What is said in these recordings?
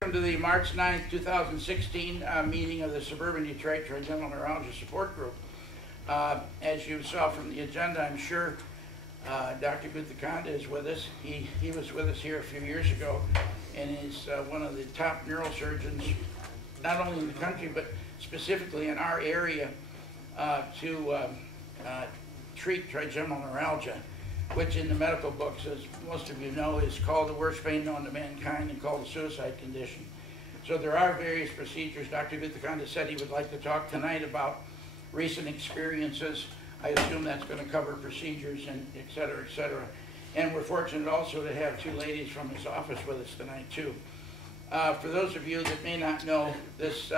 Welcome to the March 9th, 2016 meeting of the Suburban Detroit Trigeminal Neuralgia Support Group. As you saw from the agenda, I'm sure Dr. Guthikonda is with us. He was with us here a few years ago and is one of the top neurosurgeons, not only in the country, but specifically in our area to treat trigeminal neuralgia, which in the medical books, as most of you know, is called the worst pain known to mankind and called a suicide condition. So there are various procedures. Dr. Guthikonda said he would like to talk tonight about recent experiences. I assume that's going to cover procedures and et cetera, et cetera. And we're fortunate also to have two ladies from his office with us tonight too. For those of you that may not know, this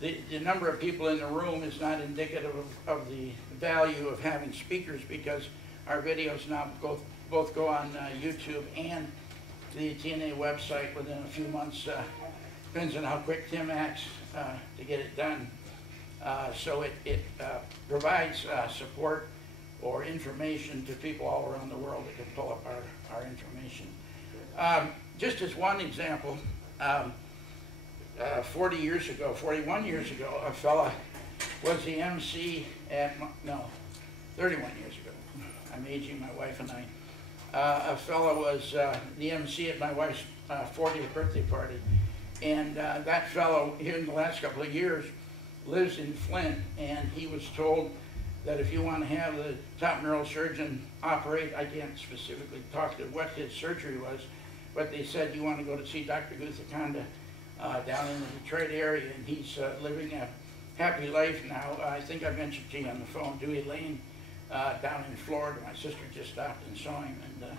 the number of people in the room is not indicative of the value of having speakers, because our videos now both go on YouTube and the TNA website within a few months. Depends on how quick Tim acts to get it done. So it provides support or information to people all around the world that can pull up our information. Just as one example, 41 years ago, a fella was the MC at, no, 31 years ago. I'm aging my wife and I. A fellow was the MC at my wife's 40th birthday party. And that fellow, here in the last couple of years, lives in Flint, and he was told that if you want to have the top neurosurgeon operate, I can't specifically talk to what his surgery was, but they said you want to go to see Dr. Guthikonda down in the Detroit area, and he's living a happy life now. I think I mentioned to you on the phone, Dewey Lane, down in Florida. My sister just stopped and saw him, and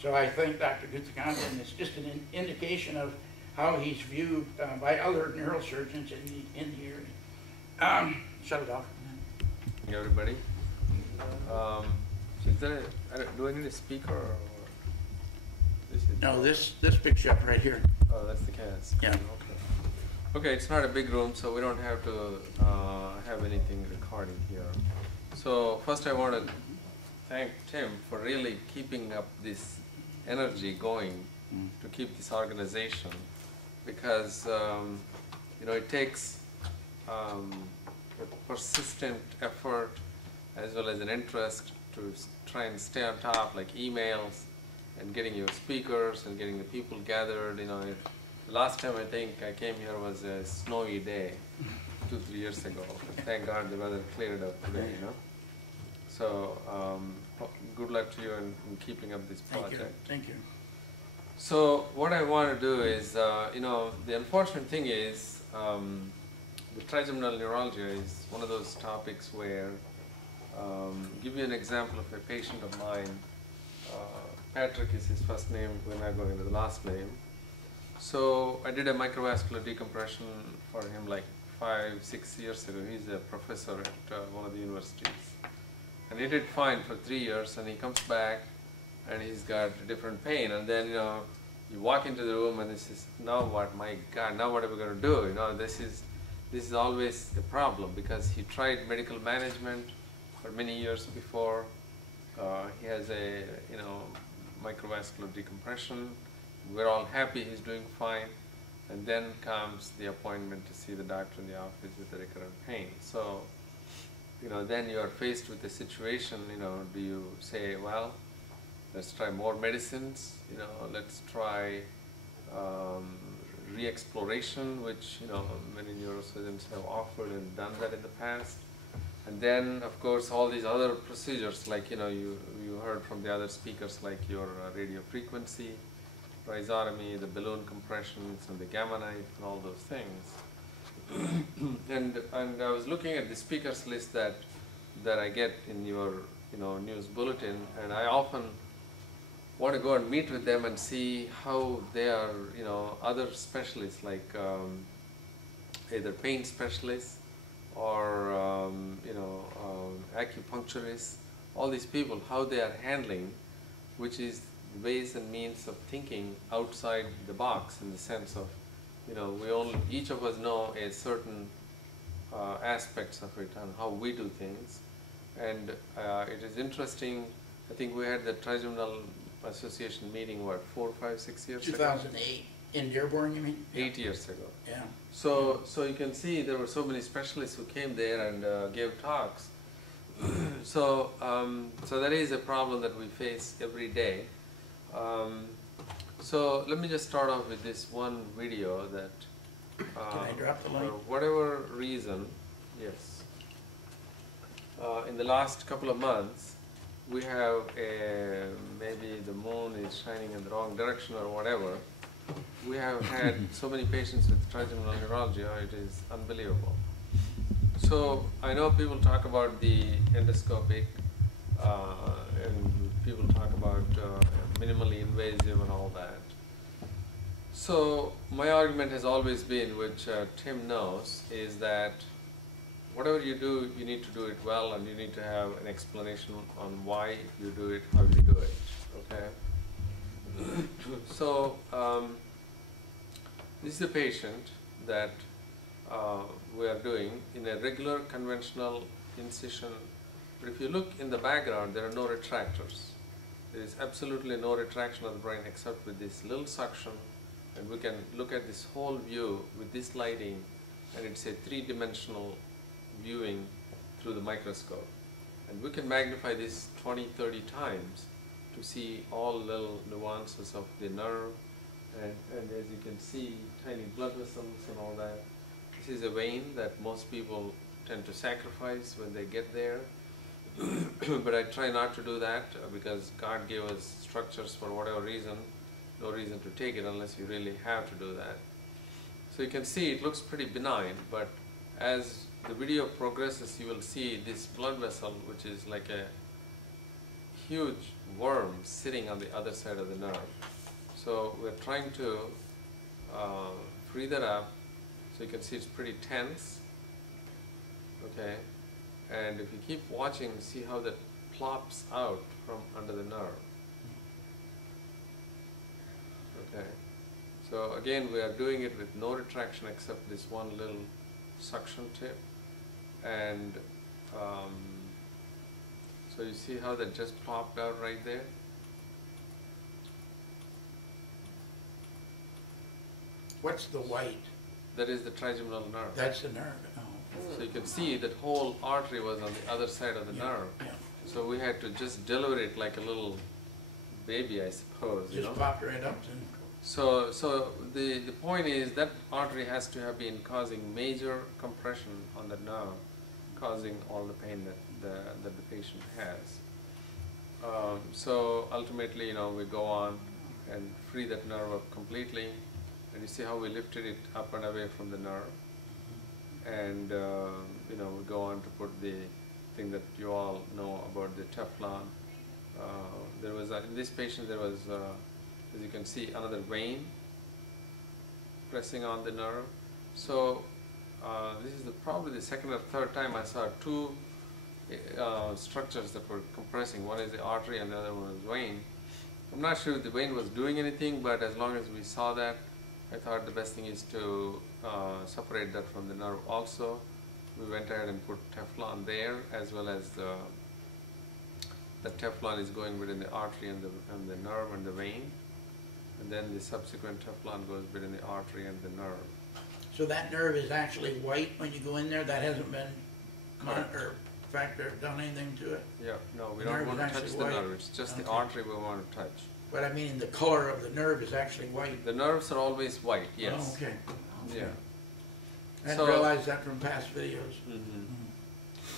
so I thank Dr. Guthikonda, and it's just an indication of how he's viewed by other neurosurgeons in the area. Shut it off. Hey everybody. So is there do I need a speaker or this is No, this picks you up right here. Oh, that's the cast. Yeah. Okay. Okay, it's not a big room, so we don't have to have anything recording here. So first I want to thank Tim for really keeping up this energy going to keep this organization, because you know, it takes a persistent effort as well as an interest to try and stay on top, like emails and getting your speakers and getting the people gathered. You know, the last time I think I came here was a snowy day 2-3 years ago. But thank God the weather cleared up today, you know. So good luck to you in keeping up this project. Thank you. So what I want to do is, you know, the unfortunate thing is the trigeminal neuralgia is one of those topics where, give you an example of a patient of mine. Patrick is his first name, we're not going into the last name. So I did a microvascular decompression for him like 5-6 years ago. He's a professor at one of the universities. And he did fine for 3 years, and he comes back and he's got different pain, and then, you know, you walk into the room and this is, now what, my God, now what are we going to do? You know, this is always the problem, because he tried medical management for many years before. He has a, you know, microvascular decompression. We're all happy he's doing fine, and then comes the appointment to see the doctor in the office with the recurrent pain. So, you know, then you are faced with a situation, you know, do you say, well, let's try more medicines, you know, let's try re-exploration, which, you know, many neurosurgeons have offered and done that in the past. And then, of course, all these other procedures, like, you know, you heard from the other speakers, like your radio frequency, rhizotomy, the balloon compressions, and the gamma knife, and all those things. and I was looking at the speakers list that I get in your, you know, news bulletin, and I often want to go and meet with them and see how they are, you know, other specialists, like either pain specialists or you know, acupuncturists, all these people, how they are handling, which is ways and means of thinking outside the box, in the sense of, you know, each of us know a certain aspects of it and how we do things. And it is interesting. I think we had the Trigeminal Association meeting, what, 4, 5, 6 years ago? 2008. In Dearborn, you mean? 8 years ago. Yeah. So you can see there were so many specialists who came there and gave talks. So that is a problem that we face every day. So let me just start off with this one video that Can I drop the for link? whatever reason, yes, in the last couple of months, we have maybe the moon is shining in the wrong direction or whatever. We have had so many patients with trigeminal neuralgia, it is unbelievable. So I know people talk about the endoscopic and people talk about minimally invasive and all that. So my argument has always been, which Tim knows, is that whatever you do, you need to do it well and you need to have an explanation on why you do it, how you do it, okay? So this is a patient that we are doing in a regular conventional incision, but if you look in the background, there are no retractors. There is absolutely no retraction of the brain except with this little suction, and we can look at this whole view with this lighting, and it's a three-dimensional viewing through the microscope. And we can magnify this 20-30 times to see all little nuances of the nerve, and as you can see, tiny blood vessels and all that. This is a vein that most people tend to sacrifice when they get there. But I try not to do that because God gave us structures for whatever reason. No reason to take it unless you really have to do that. So you can see it looks pretty benign, but as the video progresses, you will see this blood vessel, which is like a huge worm sitting on the other side of the nerve. So we're trying to free that up. So you can see it's pretty tense, okay? And if you keep watching, see how that plops out from under the nerve, okay? So again, we are doing it with no retraction except this one little suction tip. And so you see how that just plopped out right there? What's the white? That is the trigeminal nerve. That's the nerve. Oh. So you can see that whole artery was on the other side of the nerve. Yeah. So we had to just deliver it like a little baby, I suppose. Just you know? popped right up and So the point is that artery has to have been causing major compression on the nerve, causing all the pain that the patient has. So ultimately, you know, we go on and free that nerve up completely, and you see how we lifted it up and away from the nerve, and you know, we go on to put the thing that you all know about the Teflon. There was in this patient there was. As you can see, another vein pressing on the nerve. So this is probably the second or third time I saw two structures that were compressing. One is the artery and the other one is vein. I'm not sure if the vein was doing anything, but as long as we saw that, I thought the best thing is to separate that from the nerve also. We went ahead and put Teflon there, as well as the Teflon is going between the artery and the nerve and the vein. And then the subsequent Teflon goes between the artery and the nerve. so that nerve is actually white when you go in there. That hasn't been done anything to it. Yeah, no, we The don't nerve want is to touch actually the white. nerve. It's just the Okay. artery we want to touch. But I mean, the color of the nerve is actually white. The nerves are always white, yes. Oh, okay. Yeah. I didn't So- realize that from past videos.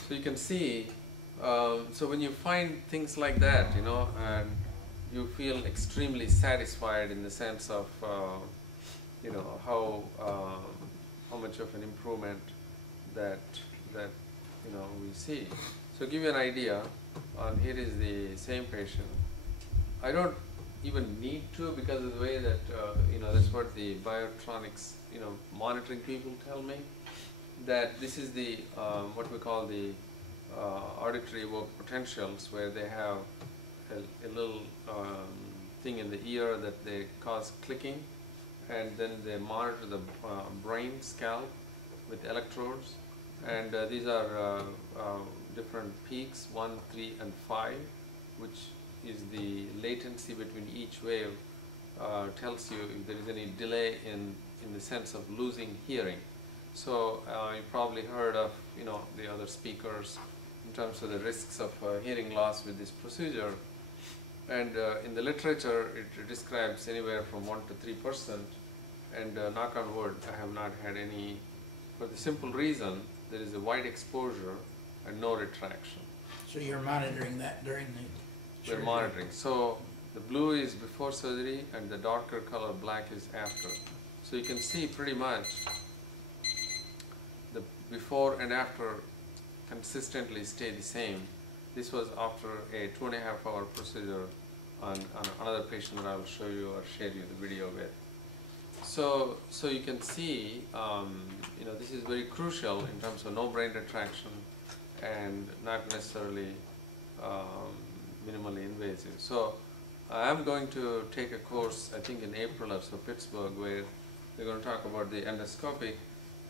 So you can see, so when you find things like that, you know, and you feel extremely satisfied in the sense of, you know, how much of an improvement that you know we see. So give you an idea, here is the same patient. I don't even need to, because of the way that you know, that's what the biotronics, you know, monitoring people tell me, that this is the what we call the auditory evoked potentials, where they have a little thing in the ear that they cause clicking, and then they monitor the brain scalp with electrodes, and these are different peaks, 1, 3, and 5, which is the latency between each wave tells you if there is any delay in the sense of losing hearing. So you probably heard of the other speakers in terms of the risks of hearing loss with this procedure. And in the literature, it describes anywhere from 1 to 3%. And knock on wood, I have not had any, for the simple reason there is a wide exposure and no retraction. So you're monitoring that during the surgery? We're monitoring. So the blue is before surgery and the darker color black is after. So you can see pretty much the before and after consistently stay the same. This was after a 2.5-hour procedure on another patient that I will show you or share you the video with. So you can see, this is very crucial in terms of no brain retraction and not necessarily minimally invasive. So I'm going to take a course, I think in April or so, Pittsburgh, where we're going to talk about the endoscopic.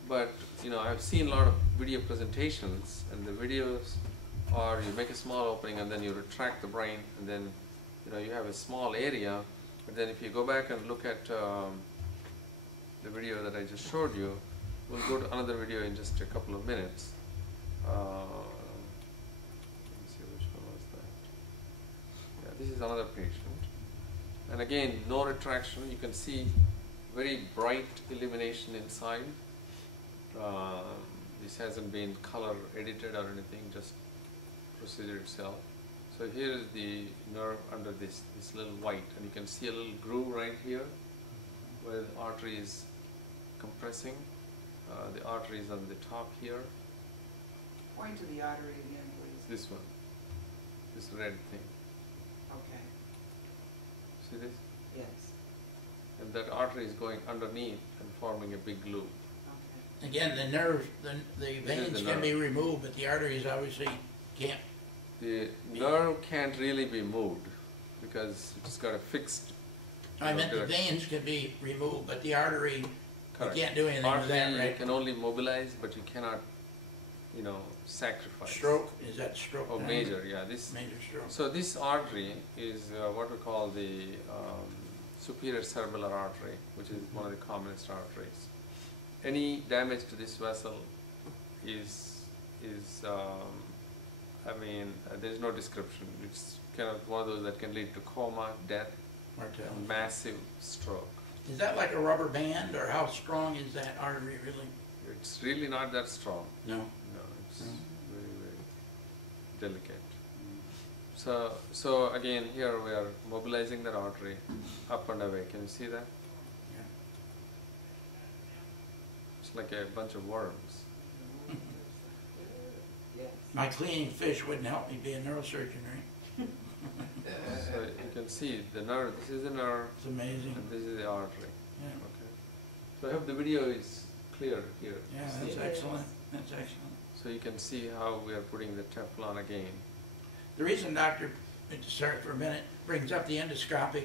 But I've seen a lot of video presentations, and the videos are you make a small opening and then you retract the brain, and then you have a small area. But then if you go back and look at the video that I just showed you, we'll go to another video in just a couple of minutes. Let me see, which one was that? Yeah, this is another patient. And again, no retraction. You can see very bright illumination inside. This hasn't been color edited or anything, just procedure itself. So here is the nerve under this little white, and you can see a little groove right here where the artery is compressing. The artery is on the top here. Point to the artery again, please. This one, this red thing. Okay. See this? Yes. And that artery is going underneath and forming a big loop. Okay. Again, the nerves, the veins can be removed, but the arteries obviously can't. The nerve can't really be moved because it's got a fixed. I meant the veins can be removed, but the artery, Correct. you can't do anything with that, Artery right? you can only mobilize, but you cannot, sacrifice. Stroke, is that stroke? Oh, then? major, yeah. This. Major stroke. So this artery is what we call the superior cerebellar artery, which is one of the commonest arteries. Any damage to this vessel is there's no description. It's kind of one of those that can lead to coma, death, Mortality. massive stroke. Is that like a rubber band, or how strong is that artery really? It's really not that strong. No. No, it's No. very, very delicate. So again, here we are mobilizing that artery up and away. Can you see that? Yeah. It's like a bunch of worms. Yes. My cleaning fish wouldn't help me be a neurosurgeon, right? So you can see the nerve. This is the nerve, It's amazing. and this is the artery. Yeah, Okay. So I hope the video is clear here. yeah, See? that's excellent. That's excellent. So you can see how we are putting the Teflon again. The reason Dr. Sorry for a minute, brings up the endoscopic,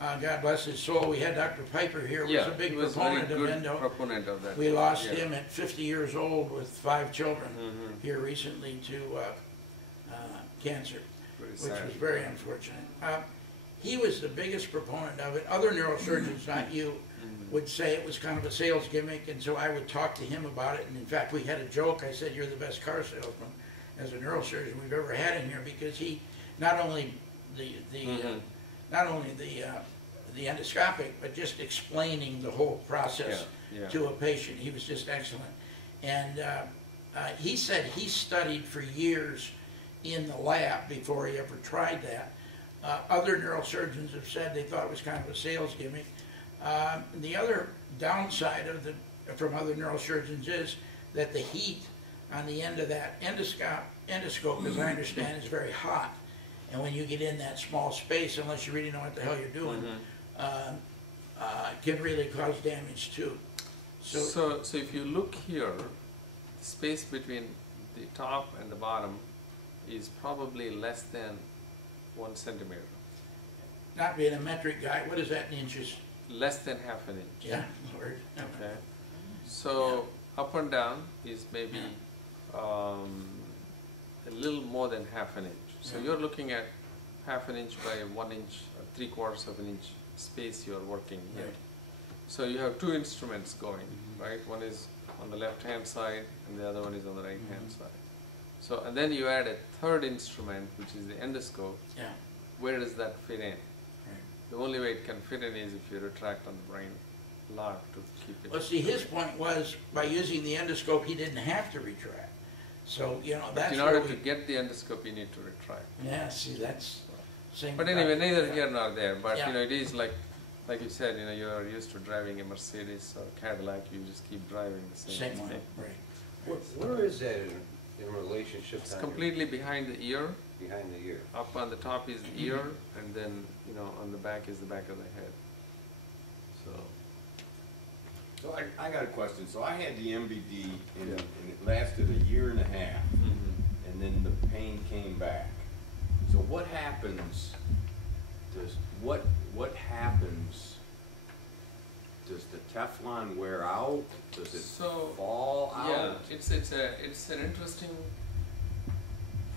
God bless his soul, we had Dr. Piper here, was a big he was proponent very of good endo. proponent of that. We lost Yeah. him at 50 years old with 5 children Mhm. here recently to cancer, Very which sad. was very unfortunate. He was the biggest proponent of it. Other neurosurgeons, not you, Mhm. would say it was kind of a sales gimmick, and so I would talk to him about it. And in fact, we had a joke. I said, "You're the best car salesman as a neurosurgeon we've ever had in here," because he not only the endoscopic, but just explaining the whole process Yeah. to a patient. He was just excellent. And he said he studied for years in the lab before he ever tried that. Other neurosurgeons have said they thought it was kind of a sales gimmick. The other downside of from other neurosurgeons is that the heat on the end of that endoscope, as I understand, is very hot. And when you get in that small space, unless you really know what the hell you're doing, can really cause damage too. So if you look here, the space between the top and the bottom is probably less than 1 centimeter. Not being a metric guy, what is that in inches? Less than half an inch. Yeah, Lord. Okay. So up and down is maybe a little more than half an inch. So Yeah. you're looking at half an inch by 1 inch or 3/4 of an inch space you're working in. Right. So you have two instruments going, right? One is on the left-hand side and the other one is on the right-hand side. So, and then you add a third instrument, which is the endoscope. Yeah. Where does that fit in? Right. The only way it can fit in is if you retract on the brain a lot to keep it. Well, see, his point was, by using the endoscope, he didn't have to retract. So, you know, that's In where order we... to get the endoscope, you need to retract. Yeah, see, that's same... But anyway, neither Yeah. here nor there. But Yeah. you know, it is like you said, you know, you are used to driving a Mercedes or Cadillac, you just keep driving the same Same one, thing. right. Where is that in relationship It's to completely behind the ear. behind the ear? Up on the top is the ear, and then, you know, on the back is the back of the head. So I got a question. So I had the MBD and, Yeah. and it lasted a year and a half, and then the pain came back. So what happens? What happens? Does the Teflon wear out? Does it So, fall out? yeah, it's an interesting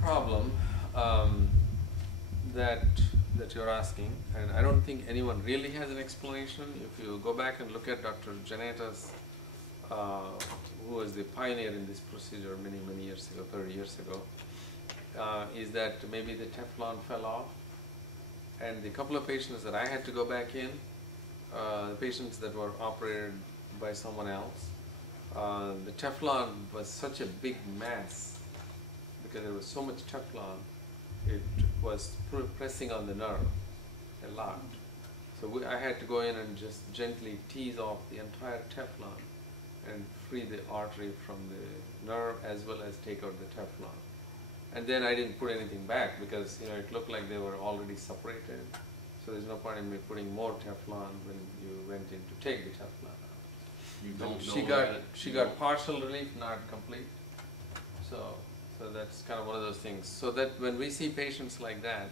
problem that you're asking, and I don't think anyone really has an explanation. If you go back and look at Dr. Janeta's, who was the pioneer in this procedure many years ago, 30 years ago, is that maybe the Teflon fell off, and the couple of patients that I had to go back in, the patients that were operated by someone else, the Teflon was such a big mass because there was so much Teflon, it was pressing on the nerve a lot. So I had to go in and just gently tease off the entire Teflon and free the artery from the nerve as well as take out the Teflon. And then I didn't put anything back because, you know, it looked like they were already separated. So there's no point in me putting more Teflon when you went in to take the Teflon out. You And don't she know got that. she You got don't- partial relief, not complete. So that's kind of one of those things. So that when we see patients like that,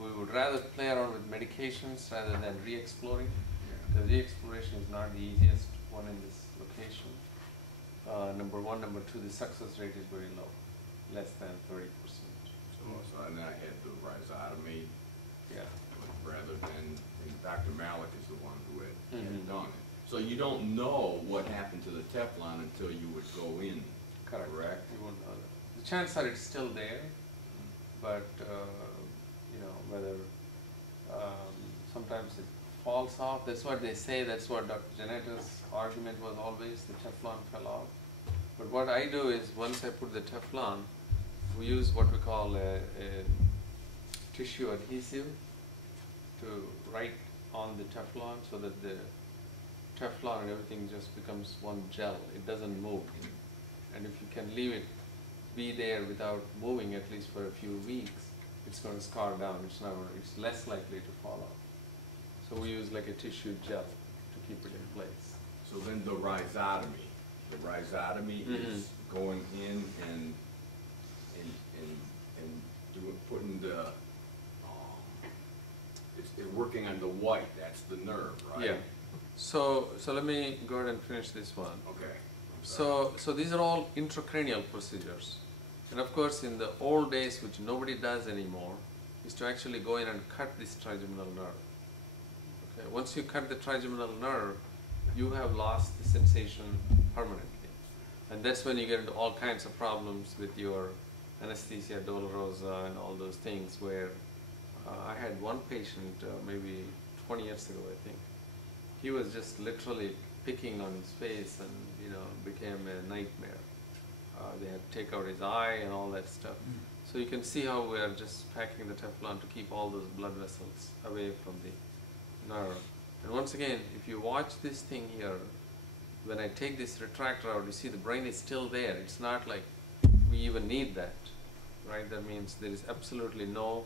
we would rather play around with medications rather than re-exploring. The re-exploration is not the easiest one in this location. Number one, number two, the success rate is very low, less than 30%. So and then I had the rhizotomy, Yeah. rather than, and Dr. Malik is the one who had Mhm. done it. So you don't know what happened to the Teflon until you would go in, Correct. correct? You won't know that. The chances are it's still there, but you know, whether sometimes it falls off. That's what they say. That's what Dr. Janeta's argument was always. The Teflon fell off. But what I do is once I put the Teflon, we use what we call a tissue adhesive to write on the Teflon so that the Teflon and everything just becomes one gel. It doesn't move. And if you can leave it be there without moving at least for a few weeks, it's going to scar down. It's less likely to fall off. So we use like a tissue gel to keep it in place. So then the rhizotomy is going in and putting the, it's working on the white, that's the nerve, right? Yeah. So let me go ahead and finish this one. Okay. So these are all intracranial procedures. And of course, in the old days, which nobody does anymore, is to actually go in and cut this trigeminal nerve. Okay. Once you cut the trigeminal nerve, you have lost the sensation permanently. And that's when you get into all kinds of problems with your anesthesia dolorosa and all those things where I had one patient maybe 20 years ago, I think. He was just literally picking on his face and, you know, became a nightmare. They had to take out his eye and all that stuff. So you can see how we are just packing the Teflon to keep all those blood vessels away from the nerve. And once again, if you watch this thing here, when I take this retractor out, you see the brain is still there. It's not like we even need that, right? That means there is absolutely no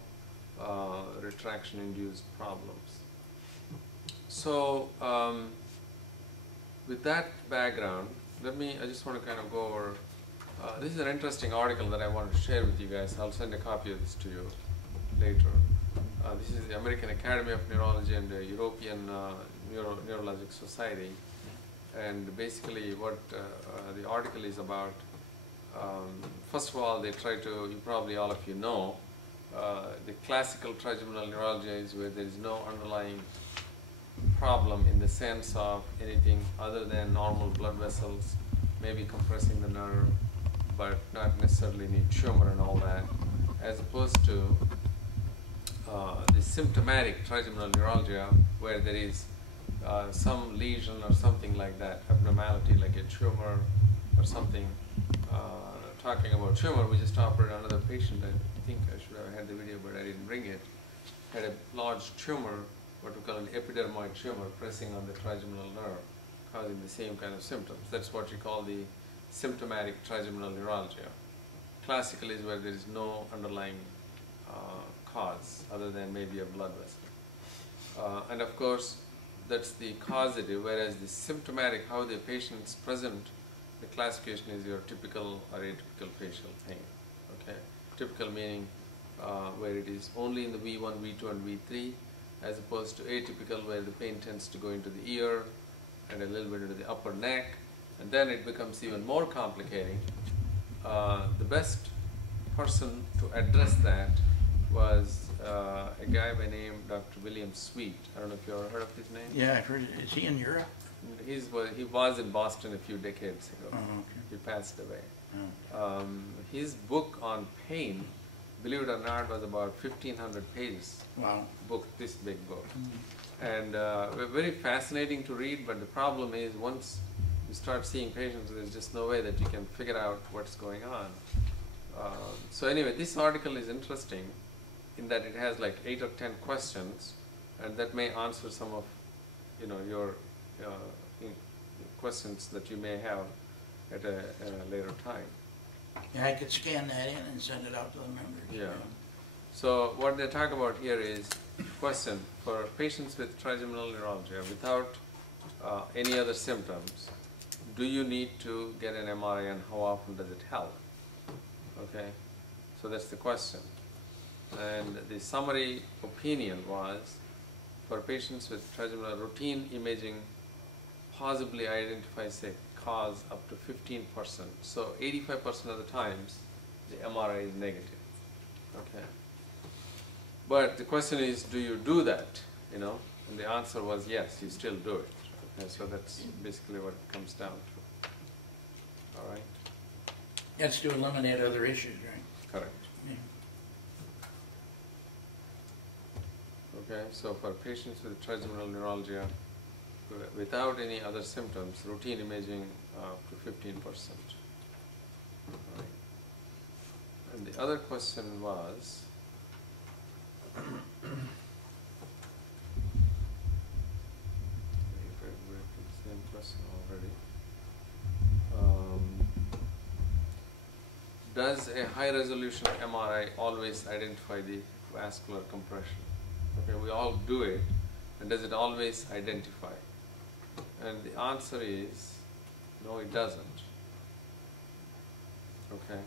retraction-induced problems. So with that background, I just want to kind of go over, this is an interesting article that I wanted to share with you guys. I'll send a copy of this to you later. This is the American Academy of Neurology and the European Neurologic Society. And basically what the article is about, first of all, they try to, probably all of you know, The classical trigeminal neuralgia is where there is no underlying problem in the sense of anything other than normal blood vessels, maybe compressing the nerve, but not necessarily any tumor and all that, as opposed to the symptomatic trigeminal neuralgia where there is some lesion or something like that, abnormality like a tumor or something. Talking about tumor, we just operated another patient. I think I should have had the video, but I didn't bring it. Had a large tumor, what we call an epidermoid tumor, pressing on the trigeminal nerve, causing the same kind of symptoms. That's what you call the symptomatic trigeminal neuralgia. Classical is where there is no underlying cause other than maybe a blood vessel. And of course, that's the causative, whereas the symptomatic, how the patient's present, the classification is your typical or atypical facial pain. Okay, typical meaning where it is only in the V1, V2, and V3, as opposed to atypical where the pain tends to go into the ear and a little bit into the upper neck, and then it becomes even more complicating. The best person to address that was a guy by name Dr. William Sweet. I don't know if you ever heard of his name. Yeah, I've heard it. Is he in Europe? He was in Boston a few decades ago. Oh, okay. He passed away. Oh. His book on pain, believe it or not, was about 1,500 pages. Wow. Book, this big book. And very fascinating to read, but the problem is once you start seeing patients, there's just no way that you can figure out what's going on. So anyway, this article is interesting in that it has like 8 or 10 questions, and that may answer some of your questions that you may have at a later time. Yeah, I could scan that in and send it out to the members. Yeah. So what they talk about here is, question, for patients with trigeminal neuralgia without any other symptoms, do you need to get an MRI and how often does it help? Okay, so that's the question. And the summary opinion was, for patients with trigeminal, routine imaging possibly identifies a cause up to 15%. So 85% of the times, the MRI is negative. Okay. But the question is, do you do that? And the answer was yes, you still do it. Okay, so that's basically what it comes down to. All right. That's to eliminate other issues, right? Correct. Yeah. Okay, so for patients with trigeminal neuralgia without any other symptoms, routine imaging up to 15%. Right. And the other question was, if I went to the same question already. Does a high resolution MRI always identify the vascular compression? Okay, we all do it, and does it always identify? And the answer is, no, it doesn't. Okay,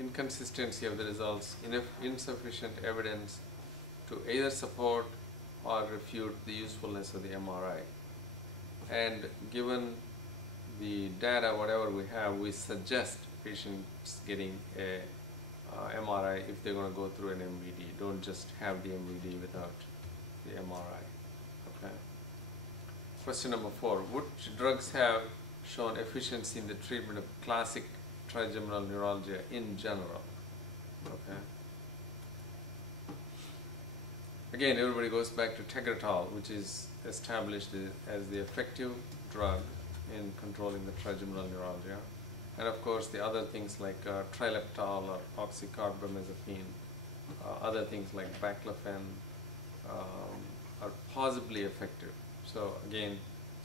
inconsistency of the results, insufficient evidence to either support or refute the usefulness of the MRI. And given the data, whatever we have, we suggest patients getting a MRI if they're going to go through an MVD. Don't just have the MVD without the MRI. Okay. Question number 4. Which drugs have shown efficiency in the treatment of classic trigeminal neuralgia in general? Okay. Again, everybody goes back to Tegretol, which is established as the effective drug in controlling the trigeminal neuralgia. And of course, the other things like trileptal or oxycarbamazepine, other things like baclofen are possibly effective. So again,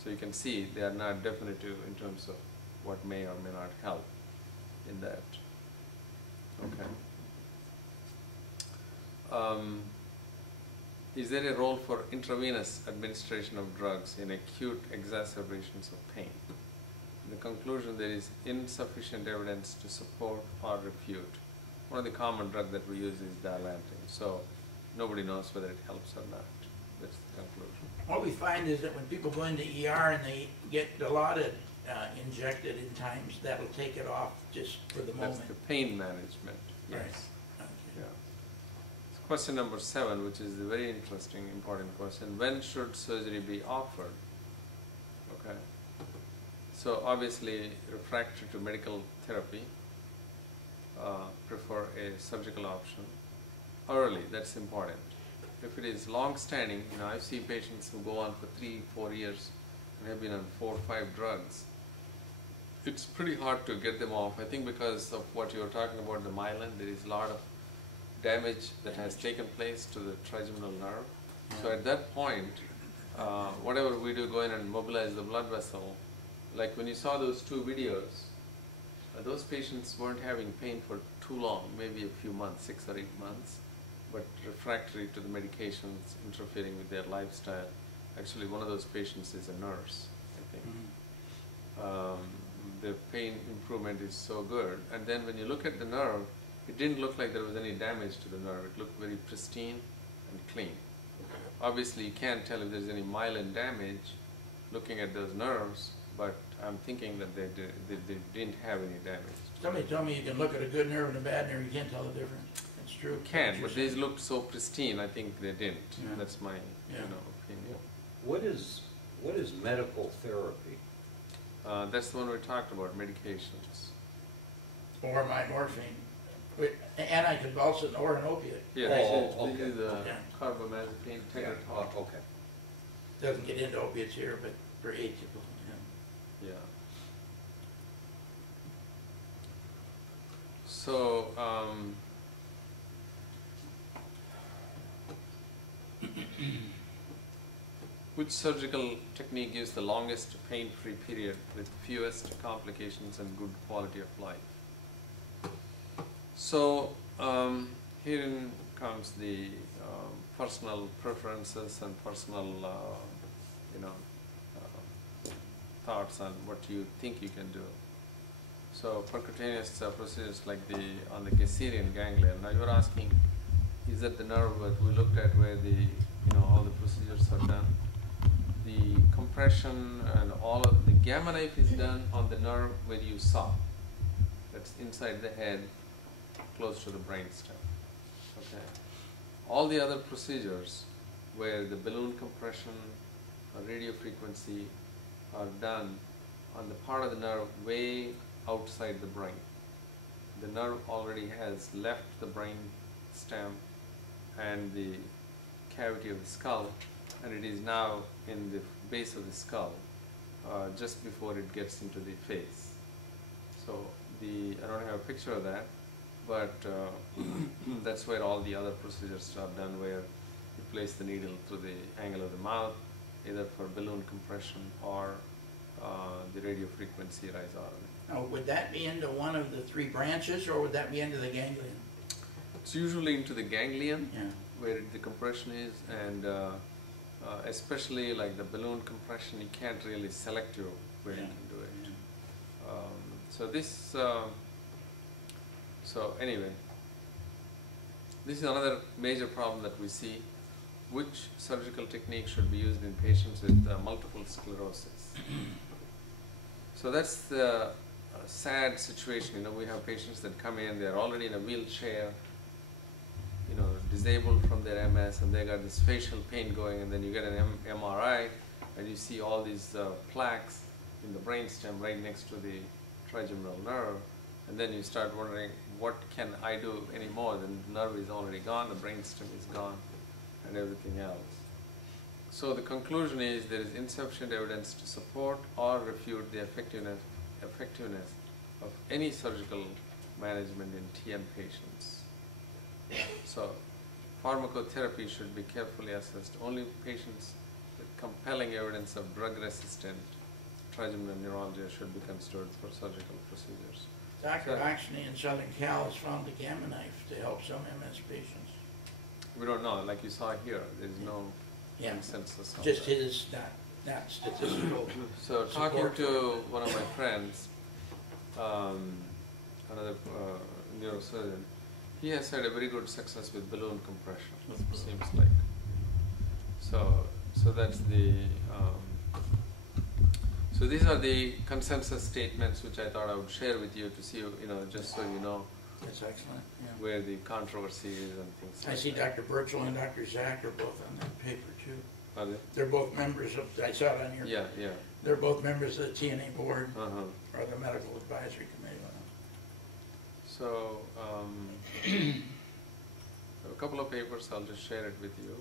so you can see they are not definitive in terms of what may or may not help in that. Okay. Is there a role for intravenous administration of drugs in acute exacerbations of pain? In the conclusion, there is insufficient evidence to support or refute. One of the common drugs that we use is dilantin, so nobody knows whether it helps or not. That's the conclusion. What we find is that when people go into ER and they get Dilaudid injected in times, that'll take it off just for the moment. That's the pain management, yes. Right. Okay. Yeah. question number 7, which is a very interesting, important question. When should surgery be offered? Okay. So obviously, refractory to medical therapy, prefer a surgical option. Early, that's important. If it is long-standing, you know, I see patients who go on for 3-4 years and have been on 4 or 5 drugs. It's pretty hard to get them off. I think because of what you were talking about, the myelin, there is a lot of damage that has taken place to the trigeminal nerve. So at that point, whatever we do, go in and mobilize the blood vessel. Like when you saw those 2 videos, those patients weren't having pain for too long, maybe a few months, 6 or 8 months, but refractory to the medications, interfering with their lifestyle. Actually, one of those patients is a nurse, I think. The pain improvement is so good. And then when you look at the nerve, it didn't look like there was any damage to the nerve. It looked very pristine and clean. Obviously, you can't tell if there's any myelin damage looking at those nerves, but I'm thinking that they didn't have any damage. Somebody told me you can look at a good nerve and a bad nerve, you can't tell the difference. That's true. You can, but these looked so pristine, I think they didn't. Yeah. That's my Yeah. opinion. What is medical therapy? That's the one we talked about, medications. Or my morphine, anticonvulsant or an opiate. Yeah, Oh, this is the Yeah. carbamazepine, Tegretol. Okay. Doesn't get into opiates here, but for atypical, Yeah. So, which surgical technique gives the longest pain-free period with fewest complications and good quality of life? So, herein comes the personal preferences and personal, thoughts on what you think you can do. So percutaneous procedures like on the Gasserian ganglion. Now you were asking, is that the nerve that we looked at where all the procedures are done? The compression and all of the gamma knife is done on the nerve where you saw. That's inside the head, close to the brainstem. Okay. All the other procedures where the balloon compression or radio frequency are done on the part of the nerve way outside the brain. The nerve already has left the brain stem and the cavity of the skull, and it is now in the base of the skull, just before it gets into the face. So I don't have a picture of that, but that's where all the other procedures are done, where you place the needle through the angle of the mouth, either for balloon compression or the radio frequency rhizotomy. Now, would that be into one of the 3 branches, or would that be into the ganglion? It's usually into the ganglion, Yeah. where the compression is, and especially like the balloon compression, you can't really select where you Yeah. can do it. Yeah. So anyway, this is another major problem that we see. Which surgical technique should be used in patients with multiple sclerosis? So that's the sad situation. We have patients that come in, they're already in a wheelchair, disabled from their MS, and they got this facial pain going, and then you get an MRI, and you see all these plaques in the brainstem right next to the trigeminal nerve, and then you start wondering, what can I do anymore? The nerve is already gone, the brainstem is gone, and everything else. So the conclusion is there is insufficient evidence to support or refute the effectiveness of any surgical management in TN patients. So pharmacotherapy should be carefully assessed. Only patients with compelling evidence of drug-resistant trigeminal neuralgia should be considered for surgical procedures. Dr. Oxney in Southern Cal has found the gamma knife to help some MS patients. We don't know, like you saw here, there is no Yeah. consensus on Just that. his, not statistical. So talking support. to one of my friends, another neurosurgeon, he has had a very good success with balloon compression, it seems like. So that's the, so these are the consensus statements which I thought I would share with you to see, just so you know That's excellent, yeah. where the controversy is and things I like see that. Dr. Burchell and Dr. Zach are both on that paper too. Are they? They're both members of, I saw it on your. Yeah, yeah. They're both members of the TNA board Uh-huh. or the medical advisory committee. So, a couple of papers, I'll just share it with you.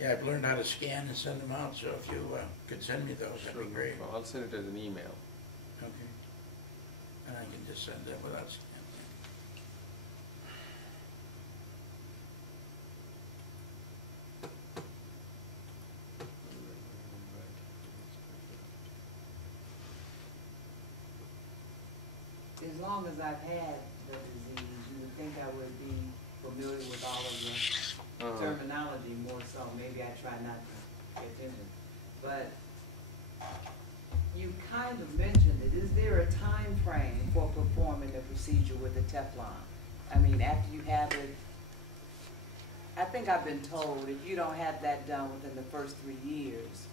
Yeah, I've learned how to scan and send them out, so if you could send me those, that'd Sure, be great. I'll send it as an email. Okay. And I can just send it without scanning. As long as I've had the disease, you would think I would be familiar with all of the terminology more so. Maybe I try not to pay attention. But you kind of mentioned it. Is there a time frame for performing the procedure with the Teflon? I mean, after you have it, I think I've been told if you don't have that done within the first 3 years,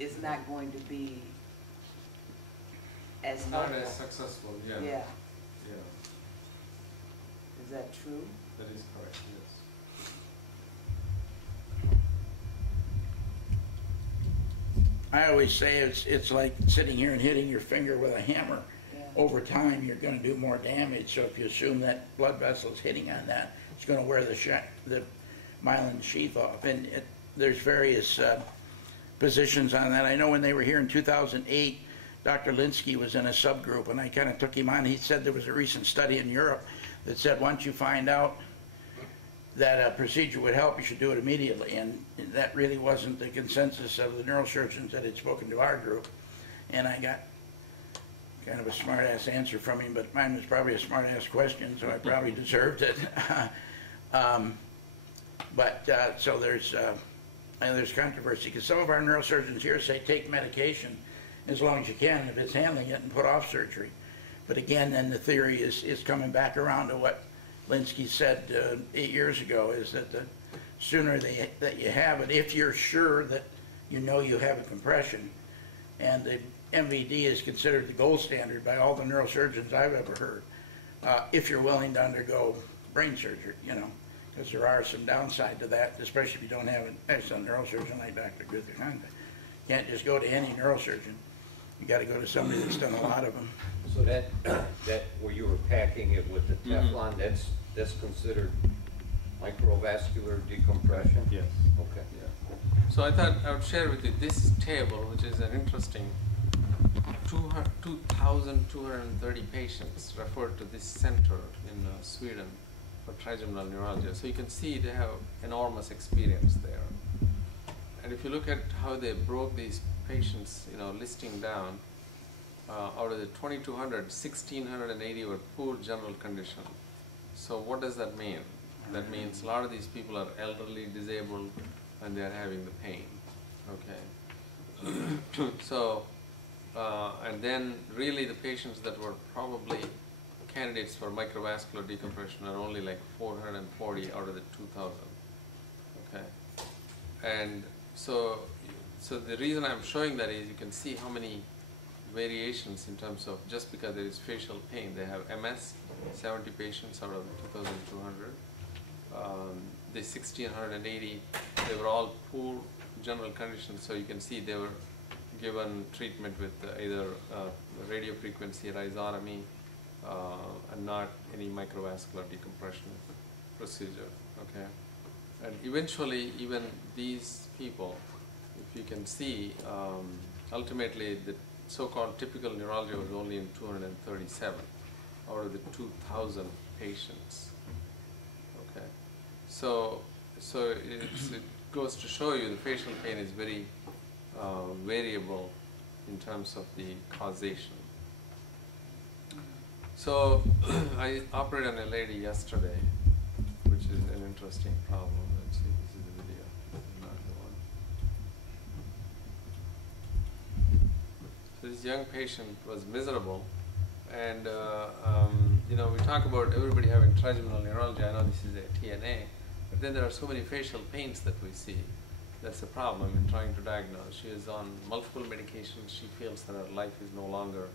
it's not going to be as Not helpful. as successful, yeah. Yeah, Yeah, is that true? that is correct, yes. I always say it's like sitting here and hitting your finger with a hammer. Yeah. Over time, you're going to do more damage. So if you assume that blood vessel is hitting on that, it's going to wear the myelin sheath off. And there's various positions on that. I know when they were here in 2008, Dr. Linsky was in a subgroup, and I kind of took him on. He said there was a recent study in Europe that said once you find out that a procedure would help, you should do it immediately. And that really wasn't the consensus of the neurosurgeons that had spoken to our group. And I got kind of a smart-ass answer from him, but mine was probably a smart-ass question, so I probably deserved it. So there's controversy, because some of our neurosurgeons here say take medication as long as you can if it's handling it and put off surgery. But again, then the theory is coming back around to what Linsky said 8 years ago, is that the sooner that you have it, if you're sure that you know you have a compression, and the MVD is considered the gold standard by all the neurosurgeons I've ever heard, if you're willing to undergo brain surgery, because there are some downside to that, especially if you don't have an excellent neurosurgeon like Dr. Guthikonda. You can't just go to any neurosurgeon. You got to go to somebody that's done a lot of them. So that where you were packing it with the Teflon, that's considered microvascular decompression? Yes. Okay. Yeah. So I thought I would share with you this table, which is an interesting 2,230 patients referred to this center in Sweden for trigeminal neuralgia. So you can see they have enormous experience there. And if you look at how they broke these patients, listing down, out of the 2,200, 1,680 were poor general condition. So what does that mean? That means a lot of these people are elderly, disabled, and they are having the pain. Okay. So, and then really the patients that were probably candidates for microvascular decompression are only like 440 out of the 2,000. Okay. And so the reason I'm showing that is you can see how many variations in terms of, just because there is facial pain. They have MS, 70 patients out of 2,200. The 1,680, they were all poor general conditions, so you can see they were given treatment with either radiofrequency rhizotomy and not any microvascular decompression procedure. Okay. And eventually, even these people, if you can see, ultimately the so-called typical neuralgia was only in 237 out of the 2,000 patients. Okay, so it goes to show you the facial pain is very variable in terms of the causation. So I operated on a lady yesterday, which is an interesting problem. Let's see, this is the video. This is not the one. So this young patient was miserable, and we talk about everybody having trigeminal neuralgia. I know this is a TNA, but then there are so many facial pains that we see. That's the problem in trying to diagnose. She is on multiple medications. She feels that her life is no longer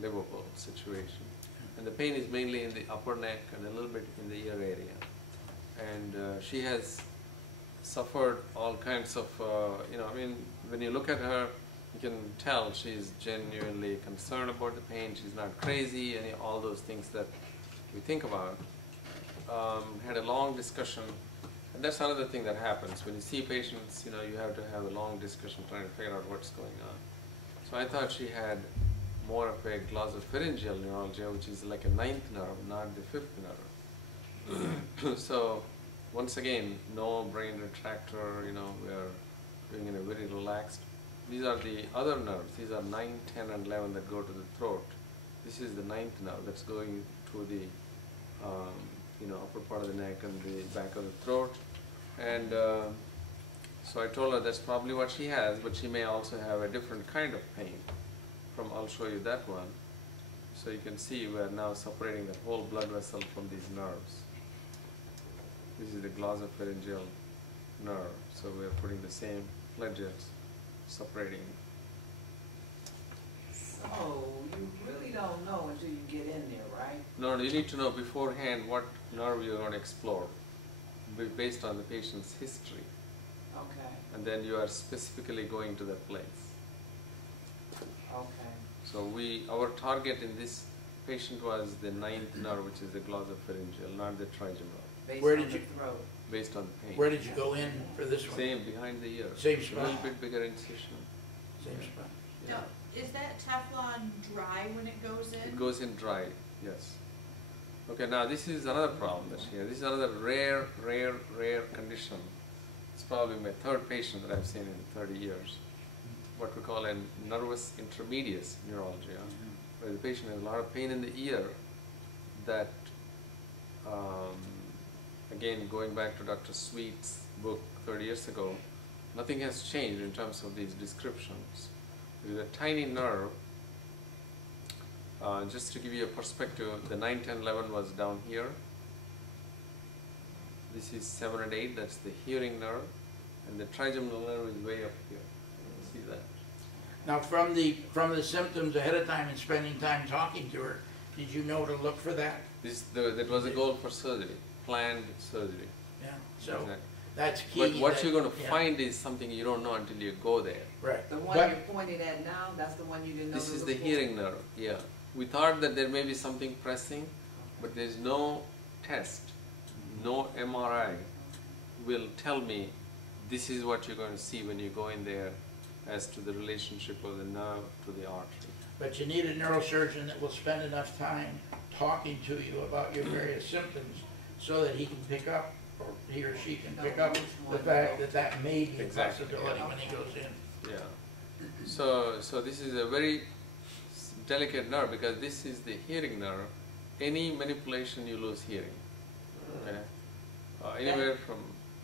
livable situation. And the pain is mainly in the upper neck and a little bit in the ear area. And she has suffered all kinds of, I mean, when you look at her, you can tell she's genuinely concerned about the pain. She's not crazy, all those things that we think about. Had a long discussion, and that's another thing that happens. When you see patients, you have to have a long discussion trying to figure out what's going on. So I thought she had more of a glossopharyngeal neuralgia, which is like a 9th nerve, not the 5th nerve. So once again, no brain retractor, we are doing it in a very relaxed. These are the other nerves. These are 9, 10, and 11 that go to the throat. This is the 9th nerve that's going to the upper part of the neck and the back of the throat. And so I told her that's probably what she has, but she may also have a different kind of pain. I'll show you that one. So you can see we are now separating the whole blood vessel from these nerves. This is the glossopharyngeal nerve. So we are putting the same fledgets, separating. So you really don't know until you get in there, right? No, you need to know beforehand what nerve you're going to explore based on the patient's history. Okay. And then you are specifically going to that place. Okay. So our target in this patient was the 9th nerve, which is the glossopharyngeal, not the trigeminal. Based Where on did the you- throat. Based on the pain. Where did you go in for this one? Same, behind the ear. Same A spot? little bit bigger incision. Same spot. Yeah. Now, is that Teflon dry when it goes in? It goes in dry, yes. Okay, now this is another problem that she has. This is another rare condition. It's probably my 3rd patient that I've seen in 30 years. What we call a nervous intermedius neuralgia, where the patient has a lot of pain in the ear that, again, going back to Dr. Sweet's book 30 years ago, nothing has changed in terms of these descriptions. With a tiny nerve, just to give you a perspective, the 9, 10, 11 was down here. This is 7 and 8, that's the hearing nerve, and the trigeminal nerve is way up here. You can see that. Now, from the symptoms ahead of time and spending time talking to her, did you know to look for that? That was a goal for surgery, planned surgery. Yeah. So Exactly. that's key. But what that- you're going to yeah. find is something you don't know until you go there. Right. The one But- you're pointing at now, that's the one you didn't know. This to is look the for? hearing nerve, yeah. We thought that there may be something pressing, but there's no test, no MRI will tell me this is what you're going to see when you go in there as to the relationship of the nerve to the artery. But you need a neurosurgeon that will spend enough time talking to you about your various symptoms so that he can pick up, or he or she can pick up the fact that that may be a Exactly, possibility yeah. when he goes in. Yeah. So this is a very delicate nerve because this is the hearing nerve. Any manipulation you lose hearing. Okay. Anywhere from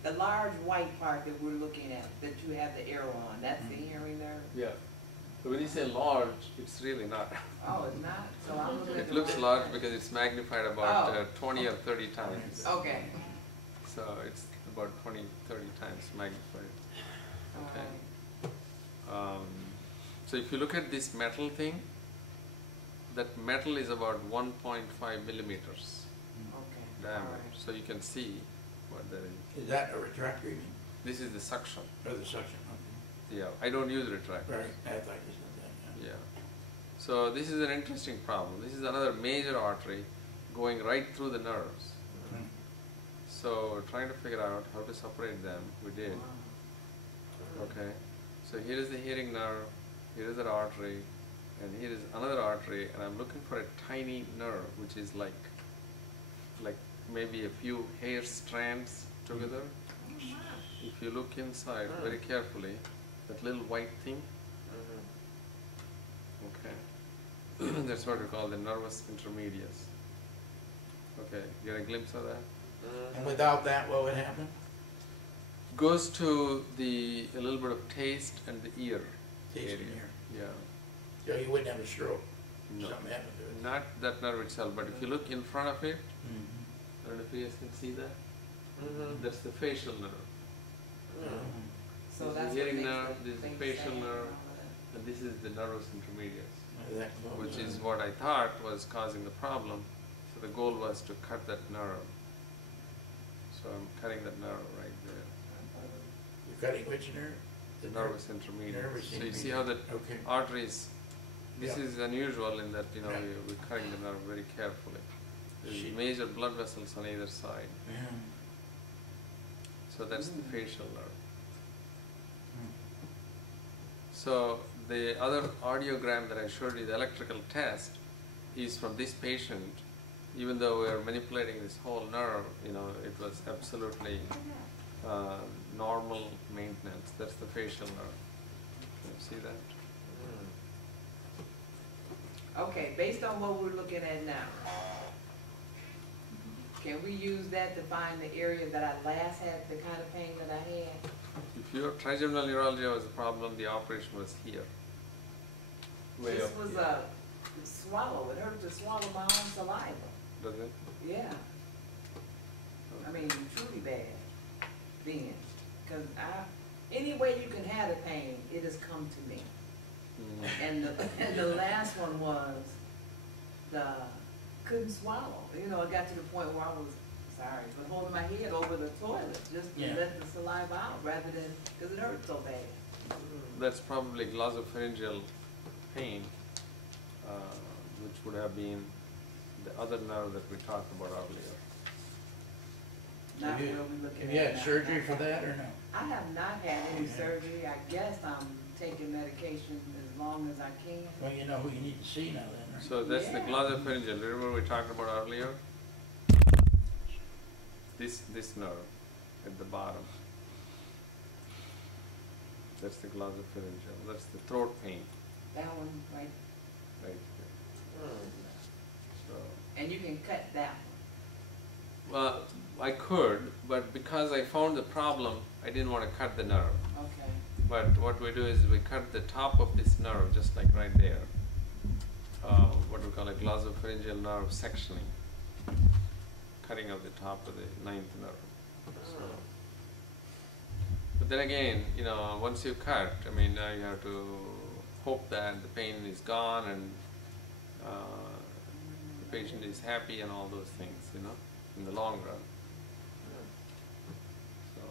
The large white part that we're looking at, that you have the arrow on, that's the hearing nerve? yeah. So when you say large, it's really not. Oh, it's not? So I'm looking at It the looks wrist large part. because it's magnified about Oh. 20 or 30 times. Okay. So it's about 20, 30 times magnified. Okay. So if you look at this metal thing, that metal is about 1.5 millimeters Okay. diameter. All right. So you can see what that is. Is that a retractor, you mean, This is the suction. or the suction? Yeah, I don't use retractor. Right, I thought you said that, Yeah. So this is an interesting problem. This is another major artery going right through the nerves. yeah. So we're trying to figure out how to separate them. We did. Wow. Okay. So here is the hearing nerve, here is that artery, and here is another artery, and I'm looking for a tiny nerve, which is like maybe a few hair strands together. If you look inside very carefully, that little white thing, okay, that's what we call the nervus intermedius. Okay, get a glimpse of that? And without that, what would happen? Goes to a little bit of taste and the ear Taste and area. ear. Yeah. So you wouldn't have a stroke. No. Something happened to it. Not that nerve itself, but if you look in front of it, Mhm. I don't know if you guys can see that. That's the facial nerve. So This is that's the what hearing makes nerve, the this is the thing facial sad and nerve, all of that. and this is the nervus intermedius. which is what I thought was causing the problem. So the goal was to cut that nerve. So I'm cutting that nerve right there. You're cutting which nerve? The nervous intermediate. Nervous So you see how the Okay. arteries, this Yeah. is unusual in that, you know, Yeah. we're cutting the nerve very carefully. There's She- major blood vessels on either side. Yeah. So that's the facial nerve. Hmm. So the other audiogram that I showed you, the electrical test, is from this patient. Even though we are manipulating this whole nerve, you know, it was absolutely normal maintenance. That's the facial nerve. Can you see that? Okay, based on what we're looking at now, can we use that to find the area that I last had the kind of pain that I had? If your trigeminal neuralgia was a problem, the operation was here. Way This up was here. a swallow, it hurt to swallow my own saliva, Does it? yeah. I mean, truly bad then, cause any way you can have the pain, it has come to me. And the last one was couldn't swallow. You know, it got to the point where I was, sorry, but holding my head over the toilet just to Yeah. let the saliva out rather than, because it hurt so bad. That's probably glossopharyngeal pain, which would have been the other nerve that we talked about earlier. Not Have you- where we looking at Have you had now. surgery for that or no? I have not had any Okay. surgery. I guess I'm taking medication as long as I can. Well, you know who you need to see now then, right? So that's the Yeah. glossopharyngeal. Remember we talked about earlier? This nerve at the bottom. That's the glossopharyngeal. That's the throat pain That one, right? right here. So, And you can cut that one. well, I could, but because I found the problem, I didn't want to cut the nerve. Okay. But what we do is we cut the top of this nerve, just like right there. What we call a glossopharyngeal nerve sectioning. Cutting of the top of the ninth nerve. So, but then again, you know, once you cut, I mean, now you have to hope that the pain is gone and the patient is happy and all those things, you know, in the long run. So,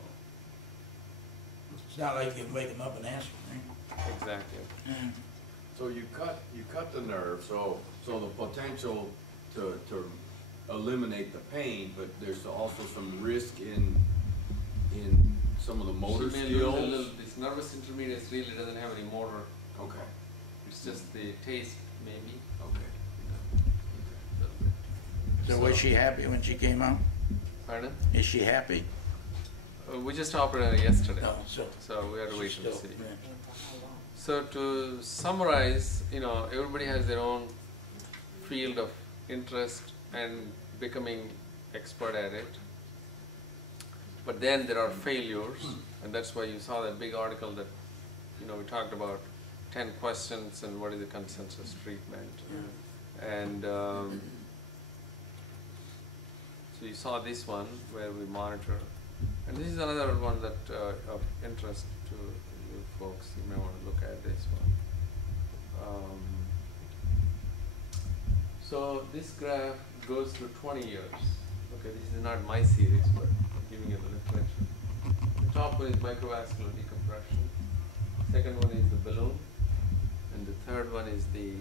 It's not like you can wake them up and ask them, right? exactly. Yeah. So you cut the nerve, so the potential to eliminate the pain, but there's also some risk in some of the motor She may lose a skills. little, this nervous intermediate really doesn't have any motor. Okay, It's just the taste, maybe. okay. So was she happy when she came out? Pardon? Is she happy? We just operated her yesterday, No, so. so we have to wait she's and still- see. yeah. And for how long? So to summarize, you know, everybody has their own field of interest and becoming expert at it. But then there are failures, and that's why you saw that big article that, you know, we talked about 10 questions and what is the consensus treatment. And so you saw this one where we monitor. And this is another one that of interest to you folks. You may want to look at this one. So this graph goes through 20 years. Okay, this is not my series, but I'm giving you the literature. The top one is microvascular decompression. Second one is the balloon. And the third one is the